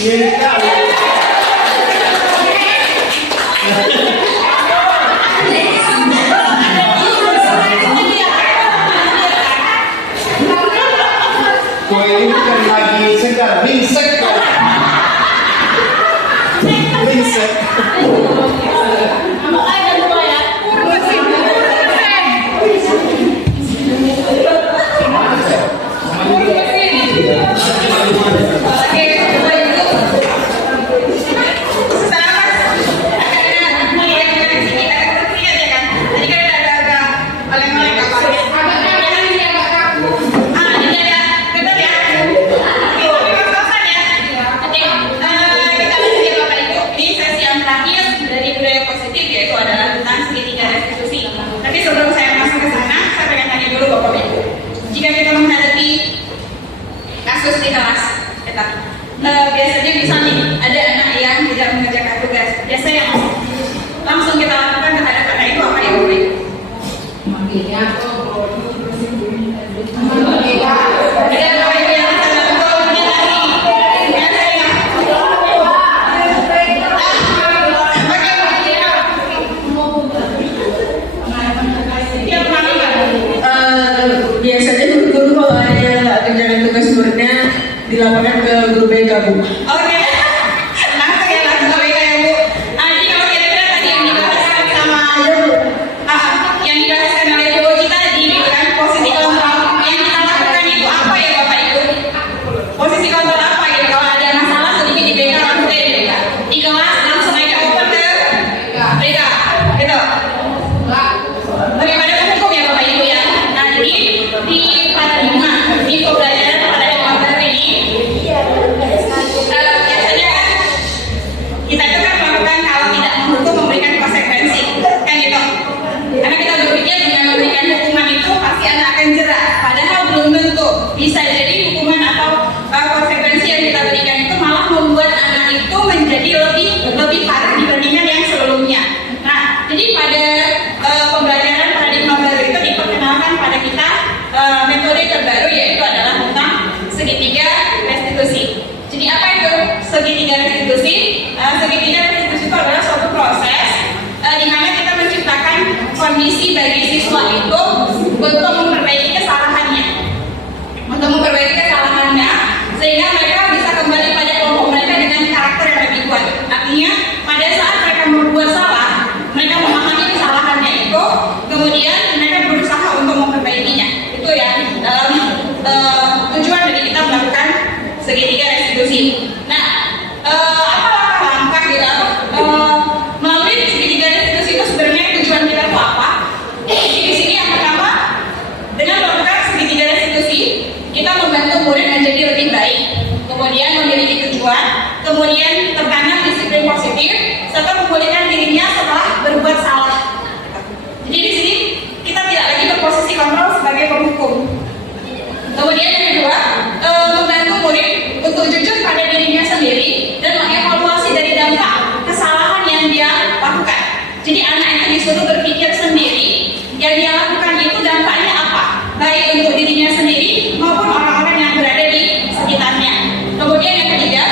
Kue ini bukan lagi segar, ringsek kok. Ringsek. Kasus di kelas, biasanya bisa nih ada anak yang tidak mengerjakan tugas. Biasanya langsung kita lakukan terhadap anak itu apa ya, Bu? Biasanya guru kalau ada kerjaan tugas muridnya dilaporkan ke guru BK, Bu. Oke, langsung ya langsung ke BK ya, Bu. Jadi kalau kira-kira tadi yang dibahaskan sama yang dibahaskan oleh Bu Oji tadi, kan posisi kontrol yang kita lakukan itu apa ya Bapak Ibu? Posisi kontrol apa gitu? Kalau ada masalah sedikit di BK langsung dari BK. Di kelas langsung aja open ke BK, gitu. Bagaimana hukum ya Bapak Ibu ya? Nah jadi di paradigma di pembelajaran paradigma baru ini biasanya kan kita itu kan melakukan kalau tidak menghukum memberikan konsekuensi kan gitu, karena kita berpikir dengan memberikan hukuman itu pasti anak akan jerah, padahal belum tentu. Bisa jadi hukuman atau konsekuensi yang kita berikan itu malah membuat anak itu menjadi lebih parah dibandingkan yang sebelumnya. Nah jadi pada pembelajaran paradigma baru itu diperkenalkan pada kita metode terbaru, yaitu adalah tentang segitiga restitusi. Jadi apa itu segitiga restitusi? Segitiga restitusi itu adalah suatu proses di mana kita menciptakan kondisi bagi siswa itu untuk memperbaiki kesalahannya, sehingga mereka bisa kembali pada kelompok mereka dengan karakter yang lebih kuat. Artinya pada saat mereka berbuat salah, mereka memahami kesalahannya itu, kemudian mereka berusaha untuk memperbaikinya. Itu ya dalam tujuan dari kita melakukan segitiga restitusi. Nah, apa langkah-langkah gitu melalui segitiga restitusi itu sebenarnya tujuan kita itu apa? Jadi di sini yang pertama, dengan melakukan segitiga restitusi, kita membantu murid menjadi lebih baik, kemudian memiliki tujuan, kemudian tertanam disiplin positif, serta memulihkan dirinya setelah berbuat salah. Jadi di sini kita tidak lagi berposisi kontrol sebagai penghukum. Kemudian yang kedua, membantu murid untuk jujur pada dirinya sendiri dan mengevaluasi dari dampak kesalahan yang dia lakukan. Jadi anak itu disuruh berpikir sendiri, yang dia lakukan itu dampaknya apa, baik untuk dirinya sendiri maupun orang-orang yang berada di sekitarnya. Kemudian yang ketiga,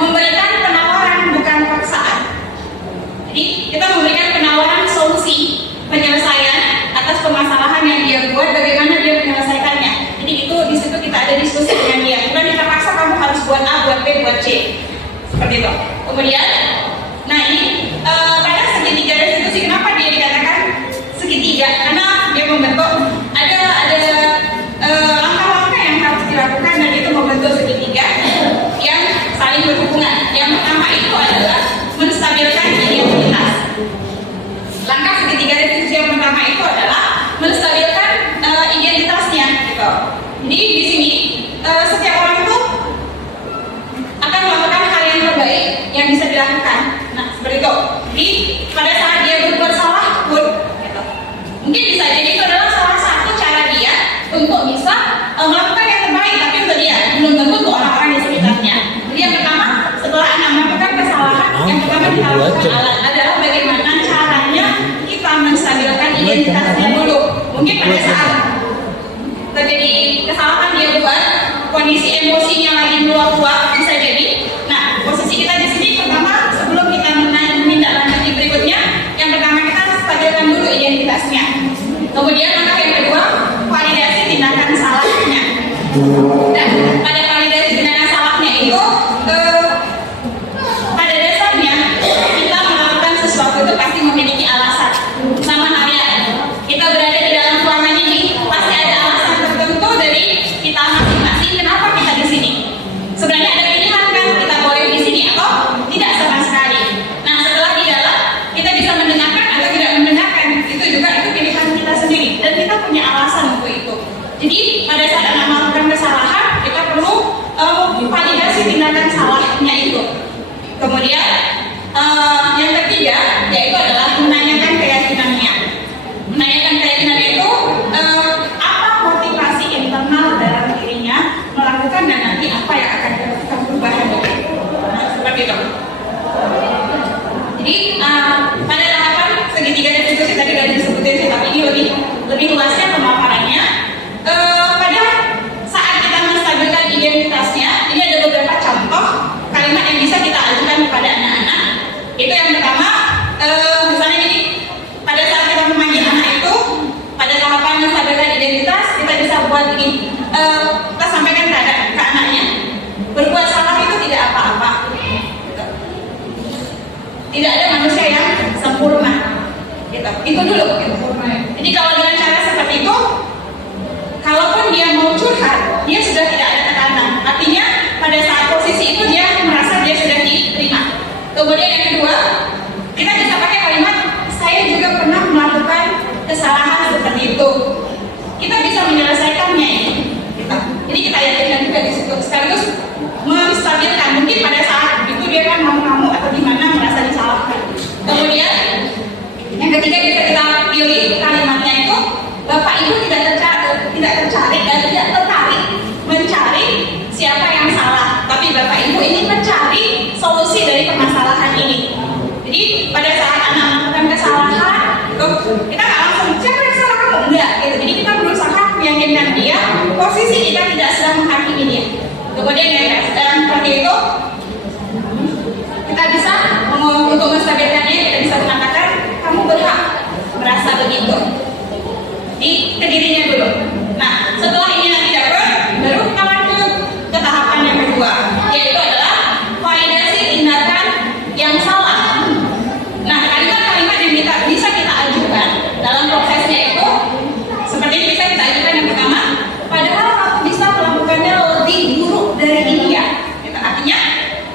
memberikan penawaran bukan paksaan. Jadi kita memberikan penawaran solusi penyelesaian atas permasalahan yang dia buat, bagaimana dia menyelesaikannya. Jadi itu di situ kita ada diskusi dengan dia. Bukan kita paksa kamu harus buat A, buat B, buat C. Seperti itu. Kemudian, nah ini pada segitiga restitusi, kenapa dia dikatakan segitiga? Karena dia membentuk ada langkah-langkah yang harus dilakukan, dan itu membentuk segitiga yang saling berhubungan. Yang pertama itu adalah menstabilkan identitas. Langkah segitiga restitusi yang pertama itu adalah menstabilkan identitasnya, gitu. Jadi di sini setiap orang itu akan melakukan hal yang terbaik yang bisa dilakukan. Nah seperti itu. Jadi pada saat dia berbuat salah pun, gitu. Mungkin bisa jadi itu adalah salah satu cara dia untuk bisa melakukan yang terbaik, tapi untuk dia belum tentu untuk orang-orang di sekitarnya. Jadi yang pertama, setelah anak melakukan kesalahan, yang pertama kita lakukan adalah bagaimana caranya kita menstabilkan identitasnya dulu. Mungkin pada saat terjadi kesalahan dia buat, kondisi kondisi emosinya lagi meluap-luap bisa jadi. Nah, posisi kita di sini pertama sebelum kita menindaklanjuti berikutnya, yang pertama kita stabilkan dulu identitasnya. Kemudian langkah yang kedua, validasi tindakan salahnya. Dan pada validasi tindakan salahnya itu pada dasarnya kita melakukan sesuatu itu pasti memiliki alasan. Sama halnya kita berada di dalam ruangan ini pasti ada alasan tertentu dari kita masing-masing kenapa kita di sini. Sebenarnya ada pilihan kan, kita boleh di sini atau tidak sama sekali. Nah, setelah di dalam kita bisa mendengarkan atau tidak mendengarkan, itu juga itu pilihan kita sendiri dan kita punya alasan untuk itu. Jadi pada saat Anda melakukan kesalahan, kita perlu validasi tindakan salahnya itu. Kemudian yang ketiga yaitu adalah menanyakan keyakinannya. Menanyakan keyakinannya itu apa motivasi internal dalam dirinya melakukan dan nanti apa yang akan dilakukan perubahan itu. Nah, seperti itu. Jadi pada tahapan segitiga dan diskusi tadi sudah disebutin, tapi ini lebih luasnya pemaparannya. Pada saat kita menstabilkan identitasnya, ini ada beberapa contoh kalimat yang bisa kita ajukan kepada anak-anak. Itu yang pertama, misalnya ini, pada saat kita memanggil anak itu, pada tahapan menstabilkan identitas, kita bisa buat ini, kita sampaikan ke anaknya, berbuat salah itu tidak apa-apa. Tidak ada manusia yang sempurna. Gitu. Itu dulu. Jadi kalau dengan cara seperti itu, kalaupun dia mau curhat, dia sudah tidak ada tekanan. Artinya pada saat posisi itu dia merasa dia sudah diterima. Kemudian yang kedua, kita bisa pakai kalimat saya juga pernah melakukan kesalahan seperti itu. Kita bisa menyelesaikannya ini. Jadi kita yakinkan juga di situ. Sekaligus menstabilkan. Mungkin pada saat itu dia kan mau atau gimana merasa disalahkan. Kemudian yang ketiga bisa kita pilih kalimatnya itu, Bapak Ibu tidak tertarik dan tidak tertarik mencari siapa yang salah, tapi Bapak Ibu ingin mencari solusi dari permasalahan ini. Jadi pada saat anak melakukan kesalahan, kita nggak langsung siapa yang salah kamu, enggak. Gitu. Jadi kita berusaha meyakinkan dia posisi kita tidak sedang menghakimi dia. Kemudian yang seperti itu kita bisa untuk menstabilkannya, kita bisa mengatakan kamu berhak merasa begitu di dirinya dulu. Nah, setelah ini nanti dapat, baru kita lanjut ke tahapan yang kedua, yaitu adalah validasi tindakan yang salah. Nah, kalimat-kalimat yang bisa kita ajukan dalam prosesnya itu seperti ini, bisa kita ajukan yang pertama, padahal aku bisa melakukannya lebih buruk dari dia. Artinya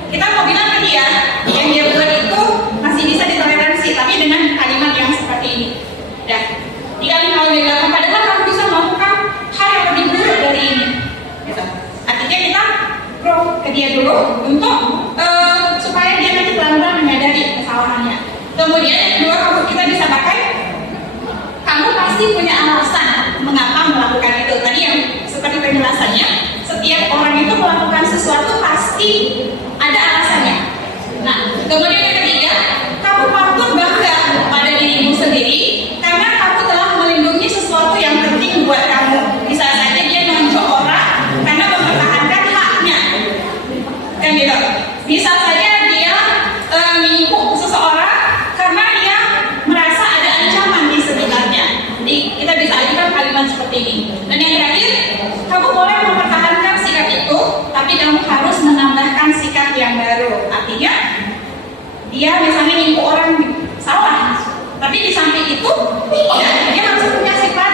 kita mau bilang ke dia yang dia buat itu masih bisa ditoleransi, tapi dengan kalimat yang seperti ini. Ya, jika kalau dia bilang padahal kamu bisa melakukan hal yang lebih buruk dari ini. Gitu. Artinya kita pro ke dia dulu untuk supaya dia nanti pelan-pelan menyadari kesalahannya. Kemudian yang kedua, kita bisa pakai kamu pasti punya alasan mengapa melakukan itu. Tadi yang seperti penjelasannya, setiap orang itu melakukan sesuatu pasti ada alasannya. Nah, kemudian yang ketiga, kamu patut bangga pada dirimu sendiri karena kamu telah melindungi sesuatu yang penting buat kamu. Bisa saja dia nonjok orang karena mempertahankan haknya, kan gitu. Bisa saja dia menipu seseorang karena dia merasa ada ancaman di sekitarnya. Jadi kita bisa ajukan kalimat seperti ini. Dan yang terakhir, kamu boleh mempertahankan sikap itu, tapi kamu harus menambahkan sikap yang baru. Artinya dia misalnya nipu orang salah, tapi di samping itu dia masih punya sifat.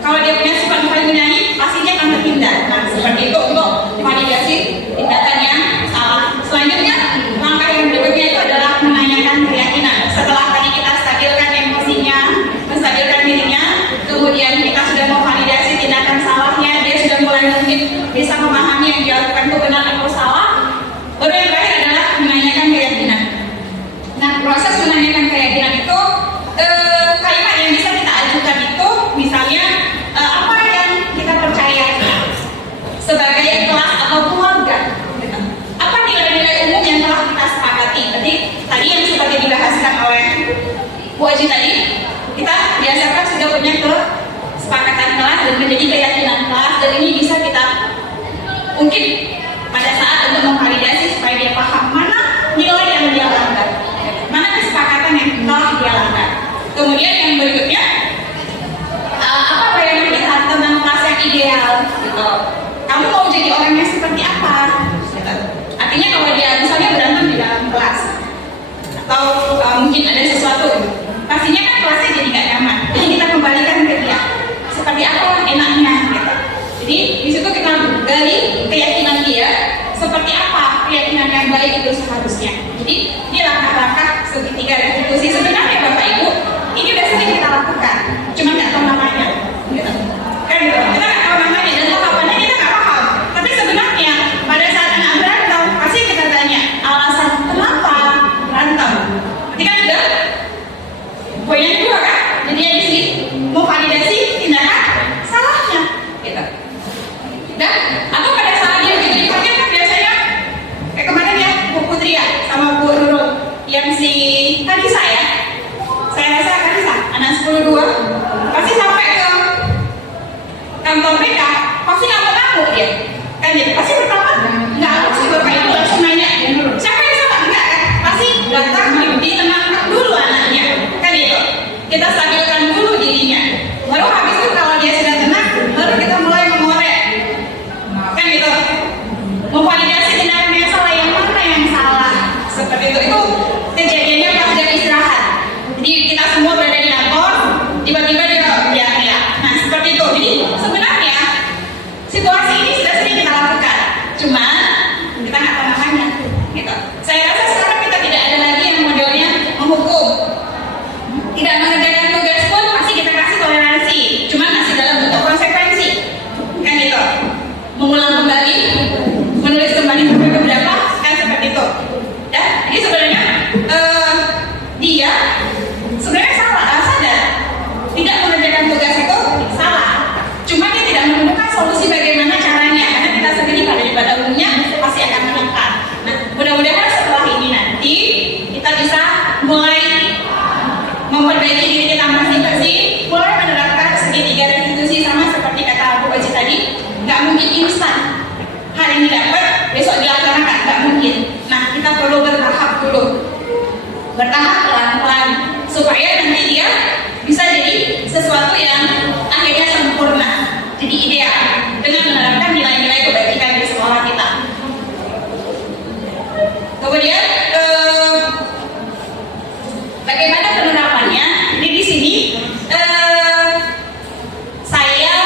Kalau dia punya sifat paling menyanyi, pasti dia akan bertindak. Nah, seperti itu untuk validasi tindakan yang salah. Selanjutnya, langkah yang berikutnya itu adalah menanyakan keyakinan. Setelah tadi kita stabilkan emosinya, menstabilkan dirinya, kemudian kita sudah memvalidasi tindakan salahnya, dia sudah mulai mungkin bisa memahami yang dilakukan itu benar atau salah. Baru yang terakhir adalah menanyakan keyakinan. Nah, proses menanyakan keyakinan itu kalimat yang bisa kita ajukan itu misalnya apa yang kita percaya sebagai kelas atau keluarga. Apa nilai-nilai umum yang telah kita sepakati? Tadi yang seperti dibahaskan oleh Bu Aji tadi, kita biasakan sudah punya kesepakatan kelas dan menjadi keyakinan kelas, dan ini bisa kita mungkin pada saat untuk memvalidasi supaya dia paham mana nilai yang dia langgar, mana kesepakatan yang telah dia langgar. Kemudian yang berikutnya, apa bayangan kita tentang kelas yang ideal gitu. Kamu mau jadi orang yang seperti apa gitu. Artinya kalau dia misalnya berantem di dalam kelas atau mungkin ada sesuatu, pastinya kan kelasnya jadi gak nyaman. Jadi kita kembalikan ke dia seperti apa enaknya gitu. Jadi di situ kita gali keyakinan dia seperti apa keyakinan yang baik itu seharusnya. Jadi ini langkah-langkah segitiga restitusi. Sebenarnya Bapak Ibu ini udah sering kita lakukan, cuma nggak tahu namanya gitu. Kan gitu. Kita nggak tahu namanya dan tahapannya kita nggak paham. Tapi sebenarnya pada saat anak berantem pasti kita tanya alasan kenapa berantem. Nanti kan udah poinnya kedua kan, jadi di sini mau validasi tindakan salahnya gitu. Dan atau pada saat dia jadi dipanggil kan biasanya kayak kemarin ya Bu Putri ya sama Bu Nurul yang si tadi saya rasa Kanisa anak 10-2 pasti sampai ke kantor BK pasti ngamuk-ngamuk dia kan dia pasti pertama nggak aku sih Bapak Ibu langsung nanya siapa yang salah enggak kan pasti datang ditenangkan dulu anaknya kan gitu. Kita stabilkan dulu dirinya baru habis itu kalau dia sudah tenang baru kita mulai mengorek kan gitu, memvalidasi tindakan yang salah, yang mana yang salah seperti itu kejadiannya pas jam istirahat. Jadi kita semua berada di kantor, tiba-tiba dia teriak. Nah seperti itu. Jadi sebenarnya situasi ini sudah sering kita lakukan, cuma kita nggak tahu namanya gitu. Saya rasa sekarang kita tidak ada lagi yang modelnya menghukum, tidak mengerjakan tugas pun pasti kita kasih toleransi, cuma masih dalam bentuk konsekuensi kan gitu. Mengulang kembali, menulis kembali beberapa kan seperti itu. Ya, jadi sebenarnya dia sebenarnya sadar tidak mengerjakan tugas itu salah. Cuma dia tidak menemukan solusi bagaimana caranya karena kita sendiri pada umumnya pasti akan menekan. Nah, mudah-mudahan setelah ini nanti kita bisa mulai memperbaiki diri kita masing-masing, mulai menerapkan segitiga restitusi sama seperti kata Bu Oji tadi. Nggak mungkin instan hari ini dapat besok dilaksanakan, nggak mungkin. Nah kita perlu bertahap dulu, bertahap pelan-pelan supaya nanti dia bisa jadi sesuatu yang akhirnya sempurna, jadi ideal dengan menerapkan nilai-nilai kebajikan di sekolah kita. Kemudian bagaimana penerapannya? Ini di sini saya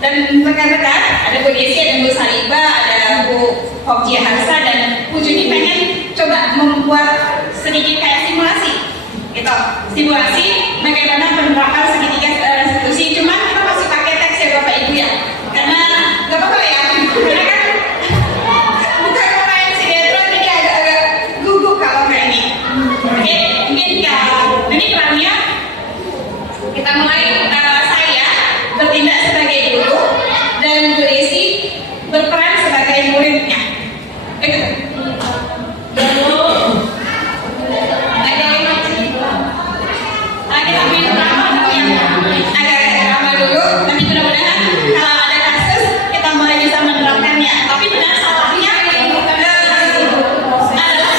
dan rekan-rekan, ada Bu Desi, ada Bu Saliba, ada Bu Hokjia Harsa dan Bu Juni pengen coba membuat sedikit kayak simulasi gitu. Simulasi bagaimana penerapan segitiga restitusi, cuma kita masih pakai teks ya Bapak Ibu ya, karena gak apa-apa ya, karena kan bukan orang yang sinetron jadi agak-agak gugup kalau kayak ini. Oke, mungkin ya, ini perannya kita mulai. Saya bertindak sebagai guru dan Bu Desi berperan sebagai muridnya. Kita main drama yang agak drama dulu. Nanti mudah-mudahan kalau ada kasus kita mulai bisa menerapkannya. Tapi benar salahnya adalah proses.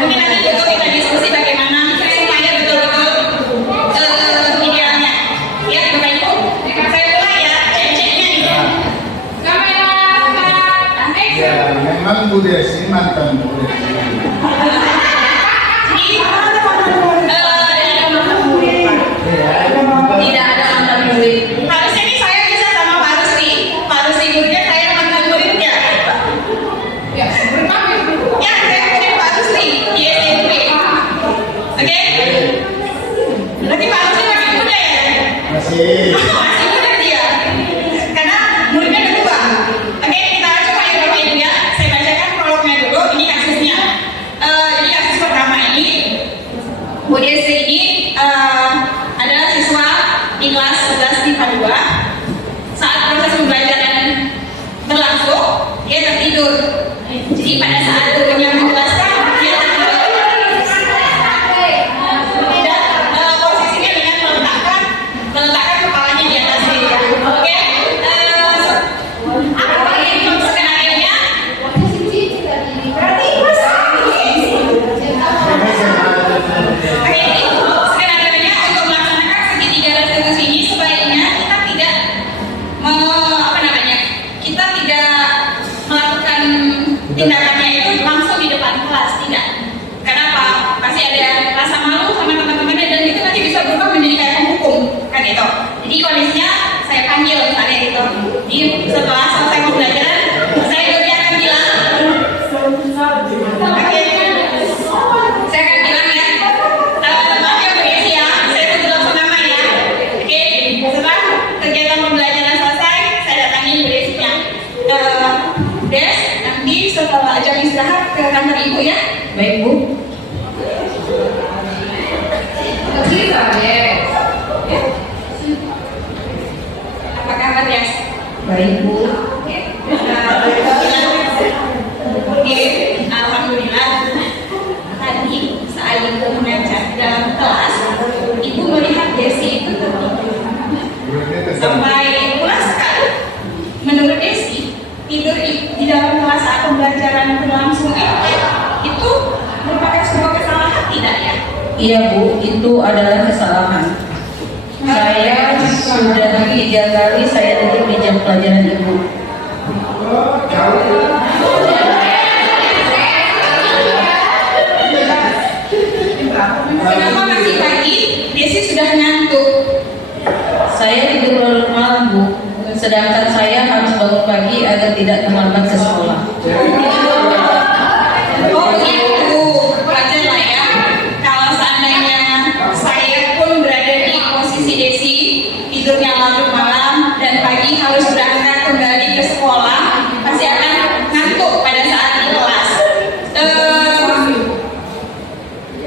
Mungkin nanti juga kita diskusi bagaimana supaya betul-betul idealnya. Ya, Bapak Ibu, saya mulai ya cek-ceknya nih. Kamera, Ya, memang Bu Desi mantan murid. Tidak ada mantan murid. Harusnya ini saya bisa sama Pak Rusli. Pak Rusli gurunya, saya mantan muridnya. Ya, saya punya Pak Rusli di SMP. Oke? Berarti Pak Rusli masih muda ya? Masih. Masih muda dia. Karena muridnya kedua. Oke, kita coba ya Bapak Ibu ya. Saya bacakan prolognya dulu. Ini kasusnya. Jadi kasus pertama ini, Bu Desi ini adalah siswa di kelas 11 IPA 2. Saat proses pembelajaran berlangsung, dia tertidur. Jadi pada saat gurunya menjelaskan, dia tertidur. Dan posisinya dengan meletakkan kepalanya di atas meja. Oke, apa ini skenario-nya? tindakannya itu langsung di depan kelas, tidak. Kenapa? Pasti ada rasa malu sama teman-temannya dan itu nanti bisa berubah menjadi kayak penghukum, kan itu. Jadi kondisinya saya panggil misalnya gitu. Jadi setelah selesai pembelajaran, saya juga akan bilang, oke, saya akan bilang ya, maaf ya Bu Desi ya, saya tunggu langsung nama ya. Oke, setelah kegiatan pembelajaran selesai, saya datangin Bu Desinya. Des, nanti setelah jam istirahat ke kantor Ibu ya. Baik Bu. Apa kabar ya? Baik Bu. Oke, alhamdulillah. Tadi saat Ibu mengajar dalam kelas, Ibu melihat Desi itu tertidur sampai pulas sekali. Menurut Desi, tidur di dalam kelas saat pembelajaran berlangsung itu merupakan sebuah kesalahan, tidak ya? Iya Bu, itu adalah kesalahan. Saya sudah 3 kali saya tidur di jam pelajaran Ibu. Kenapa masih pagi? Desi sudah ngantuk. Saya tidur larut malam Bu, sedangkan saya harus bangun pagi agar tidak terlambat ke sekolah. Oh gitu, wajar lah ya. Kalau seandainya saya pun berada di posisi Desi, tidurnya larut malam dan pagi harus berangkat kembali ke sekolah, pasti akan ngantuk pada saat di kelas.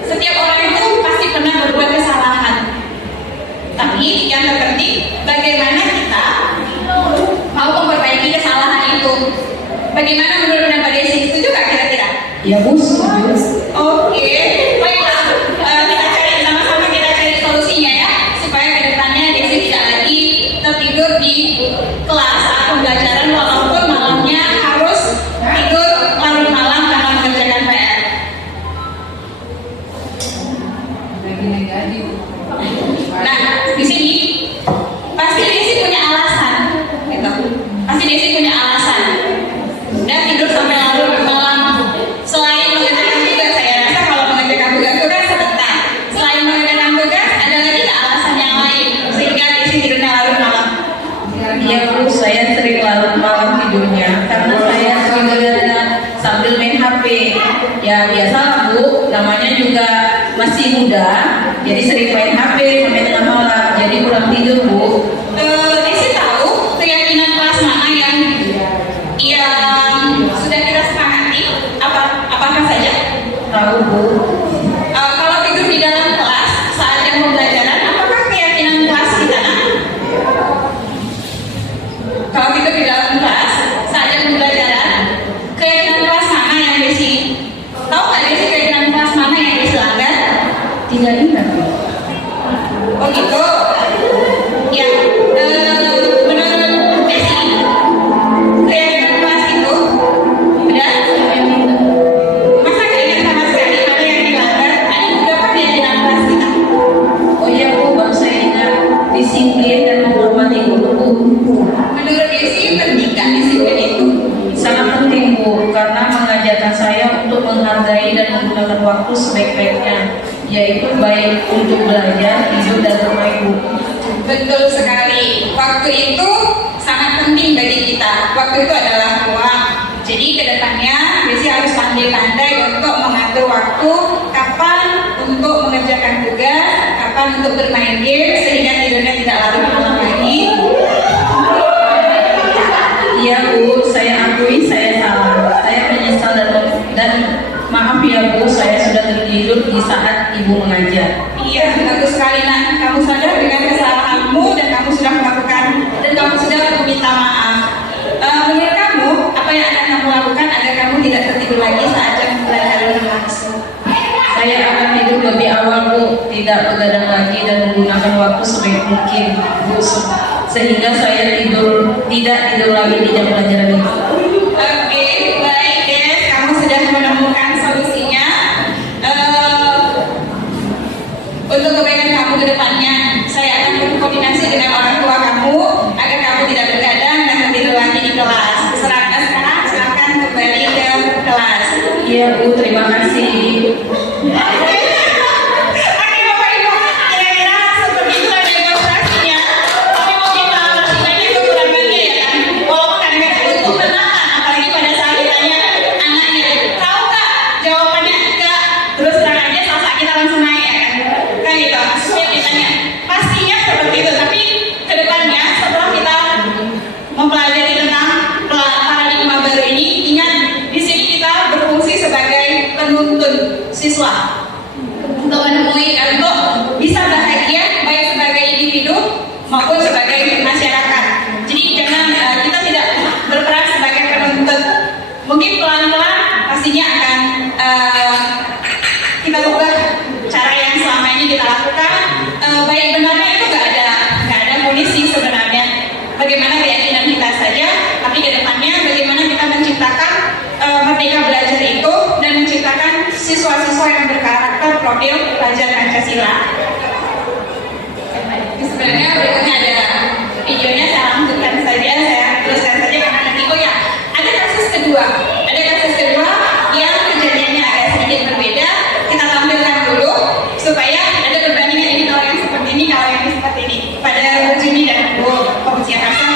Setiap orang itu pasti pernah berbuat kesalahan. Tapi yang terpenting bagaimana kita mau memperbaiki kesalahan itu. Bagaimana menurut Mbak Desi? Setuju nggak kira-kira? Ya Bu, setuju. Oke, baiklah. Kita cari sama-sama, kita cari solusinya ya, supaya kedepannya Desi tidak lagi tertidur di kelas saat pembelajaran walaupun malamnya harus tidur larut malam karena mengerjakan PR. Nah, di sini pasti Desi punya alasan, gitu. Pasti Desi punya alasan. Dan tidur sampai larut malam. Selain mengerjakan tugas, saya rasa kalau mengerjakan tugas itu kan sebentar. Selain mengerjakan tugas, ada lagi nggak alasan yang lain sehingga Desi tidurnya larut malam? Iya Bu, saya sering larut malam tidurnya karena saya tidurnya sambil main HP. Ya biasa Bu, namanya juga masih muda, jadi sering main HP sampai tengah malam, jadi kurang tidur Bu. Desi tahu keyakinan kelas mana yang sudah kita sepakati? Apakah saja? Tahu Bu. Kalau tidur di dalam kelas saat jam pembelajaran, apakah keyakinan kelas kita? Kalau tidur di dalam kelas saat jam pembelajaran, keyakinan kelas mana yang Desi? Tahu nggak Desi keyakinan kelas mana yang Desi langgar? Tidak ingat Bu. Oh gitu. Ya, menurut Desi, keyakinan kelas itu benar? Masa nggak ingat sama sekali mana yang dilanggar? Ada beberapa keyakinan kelas kita. Oh iya Bu, baru saya ingat, disiplin dan menghormati guru Bu. Menurut Desi penting nggak disiplin itu? Sangat penting Bu, karena mengajarkan saya untuk menghargai dan menggunakan waktu sebaik-baiknya, yaitu baik untuk belajar, tidur, dan bermain Bu. Betul sekali. Waktu itu sangat penting bagi kita. Waktu itu adalah uang. Jadi kedepannya Desi harus pandai-pandai untuk mengatur waktu, kapan untuk mengerjakan tugas, kapan untuk bermain game sehingga tidurnya tidak larut malam lagi. Iya Bu, saya akui saya salah. Saya menyesal dan maaf ya Bu, saya sudah tertidur di saat Ibu mengajar. Iya, bagus sekali nak. Kamu sadar dengan kesalahanmu dan kamu sudah melakukan dan kamu sudah meminta maaf. Menurut kamu, apa yang akan kamu lakukan agar kamu tidak tertidur lagi saat jam pelajaran berlangsung? Saya akan tidur lebih awal Bu, tidak begadang lagi dan menggunakan waktu sebaik mungkin Bu, sehingga saya tidak tidur lagi di jam pelajaran itu. Oke, baik Des, kamu sudah menemukan solusinya. Untuk kebaikan kamu ke depannya, saya akan berkoordinasi dengan orang tua kamu agar kamu tidak begadang dan tertidur lagi di kelas. Sekarang kembali ke Ya Bu, terima kasih. Oke, Bapak Ibu, kira-kira seperti itu ada demonstrasinya. Tapi mungkin masih banyak kekurangannya ya kan. Walaupun kadang-kadang untuk menahan, apalagi pada saat ditanya anaknya, tahu nggak jawabannya enggak, terus terang aja salsa kita langsung naik ya kan gitu. Setiap ditanya, pastinya seperti itu. Tapi kedepannya setelah kita mempelajari tentang paradigma baru ini, ingat di sini kita berfungsi sebagai penuntun siswa untuk menemui untuk bisa bahagia baik sebagai individu maupun sebagai masyarakat. Jadi jangan kita tidak berperan sebagai penuntut. Mungkin pelan-pelan pastinya akan kita ubah cara yang selama ini kita lakukan. Baik benarnya itu nggak ada munisi sebenarnya. Bagaimana keyakinan kita saja, tapi ke depannya bagaimana kita menciptakan merdeka belajar itu dan menciptakan siswa-siswa yang berkarakter profil pelajar Pancasila. Sebenarnya berikutnya ada videonya, saya lanjutkan saja, saya teruskan saja karena nanti ada kasus kedua yang kejadiannya agak sedikit berbeda. Kita tampilkan dulu supaya ada perbandingan ini kalau yang seperti ini, kalau yang seperti ini. Pada Bu Juni dan Bu Komisi Rasa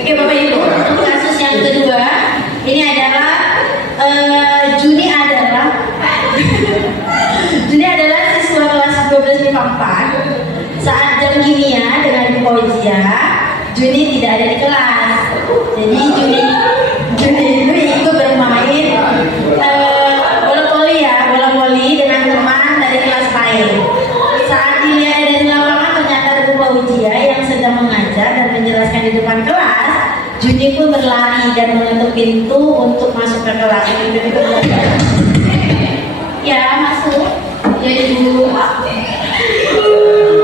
Oke Bapak Ibu, untuk kasus yang kedua ini adalah Juni adalah siswa kelas 12 MIPA 4. Saat jam kimia dengan Bu Fauzia, Juni tidak ada di kelas. Jadi Juni itu ikut bermain bola voli dengan teman dari kelas lain. Saat dilihat dari lapangan ternyata ada Bu Fauzia yang sedang mengajar dan menjelaskan di depan kelas. Juni pun berlari dan menutup pintu untuk masuk ke kelas. Ya, masuk. Ya, Ibu.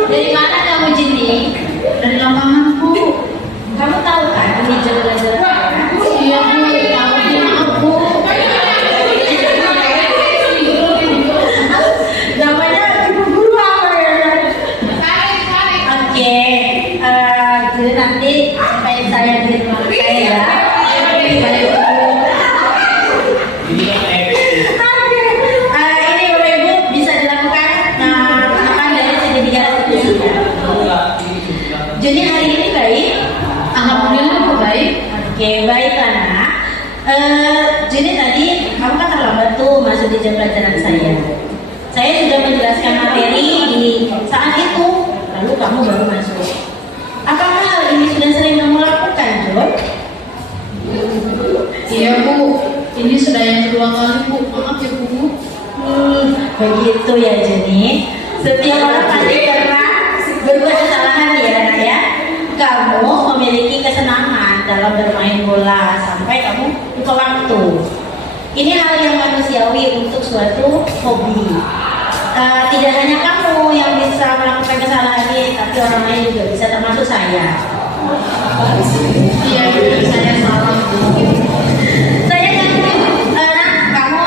Dari mana kamu, Juni? Dari lapangan Bu. Kamu tahu kan ini jam belajar? Iya Bu, maaf Bu. Namanya ibu guru apa ya? Oke, jadi nanti sampai saya di rumah saya ya. Ini Bapak Ibu bisa dilakukan penamaan dari sertifikat institusinya. Jadi hari ini baik. Alhamdulillah Bu, baik. Oke, baiklah nak. Jadi tadi kamu kan terlambat tuh masuk di jam pelajaran saya. Saya sudah menjelaskan materi di saat itu, lalu kamu baru masuk. Apakah hal ini sudah sering kamu lakukan, John? Iya Bu, ini sudah yang kedua kali Bu. Maaf ya Bu. Begitu ya Juni. Setiap orang pasti pernah berbuat kesalahan ya nak ya. Kamu memiliki kesenangan dalam bermain bola sampai kamu lupa waktu. Ini hal yang manusiawi untuk suatu hobi. Tidak hanya kamu yang bisa melakukan kesalahan ini, tapi orang lain juga bisa, termasuk saya. Iya Bu, saya salah Bu. Saya yakin kamu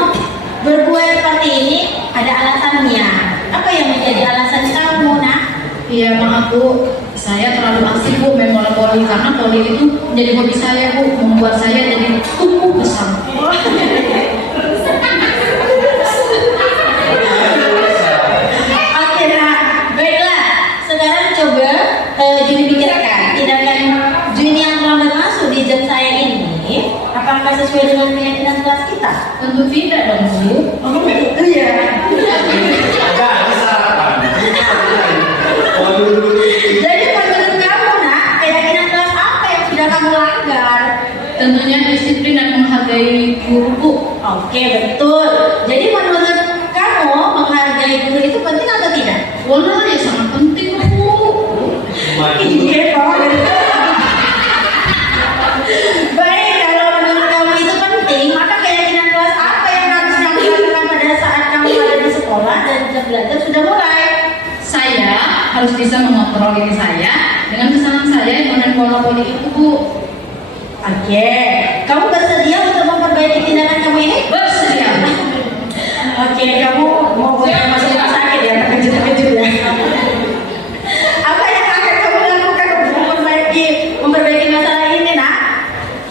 berbuat seperti ini ada alasannya. Apa yang menjadi alasan kamu, nak? Iya maaf Bu, saya terlalu asik Bu main bola voli karena voli itu menjadi hobi saya Bu, membuat saya jadi tumbuh besar. Oke, nah, baiklah. Sekarang coba Juni pikirkan tindakan Juni yang telah masuk di jam saya ini, apakah sesuai dengan keyakinan kelas kita? Tentu tidak dong Bu. Oh, iya. Jadi menurut kamu nak, keyakinan kelas apa yang sudah kamu langgar? Tentunya disiplin dan menghargai guru Bu. Oke, betul. Jadi menurut kamu menghargai guru itu penting atau tidak? Wah ya sangat penting Bu. Iya, baik, kalau menurut kamu itu penting, maka keyakinan kelas apa yang harus kamu lakukan pada saat kamu ada di sekolah dan jam belajar sudah mulai? Saya harus bisa mengontrol diri saya dengan kesalahan saya yang main bola voli itu Bu. Oke, kamu bersedia untuk memperbaiki memperbaiki tindakan kamu ini? Bersedia. Oke, kamu mau masuk rumah sakit ya, terkejut-terkejut ya. Apa yang akan kamu lakukan untuk memperbaiki masalah ini, nak?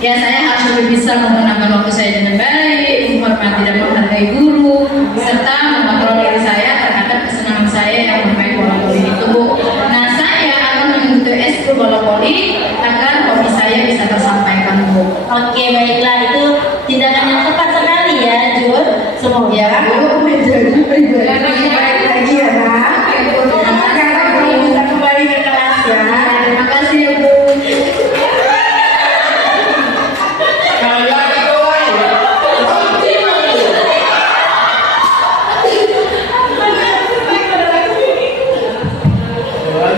Ya, saya harus lebih bisa menggunakan waktu saya dengan baik, menghormati dan menghargai guru, serta mengontrol diri saya terhadap kesenangan saya yang bermain bola voli itu, Bu. Nah, saya akan mengikuti eskul bola voli agar hobi saya bisa tersampaikan, Bu. Oke, baiklah, itu tindakan yang tepat sekali ya, Jun. Semoga kamu menjadi pribadi yang baik lagi ya, nak. Sekarang kamu bisa kembali ke kelas ya. Terima kasih ya, Bu.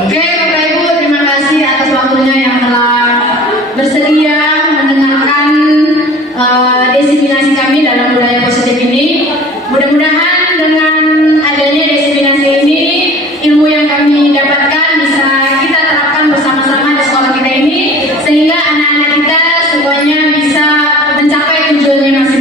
Oke, Bapak Ibu, terima kasih atas waktunya yang telah bersedia mendengarkan diseminasi kami dalam budaya positif ini. Mudah-mudahan dengan adanya diseminasi ini, ilmu yang kami dapatkan bisa kita terapkan bersama-sama di sekolah kita ini, sehingga anak-anak kita semuanya bisa mencapai tujuannya masing-masing.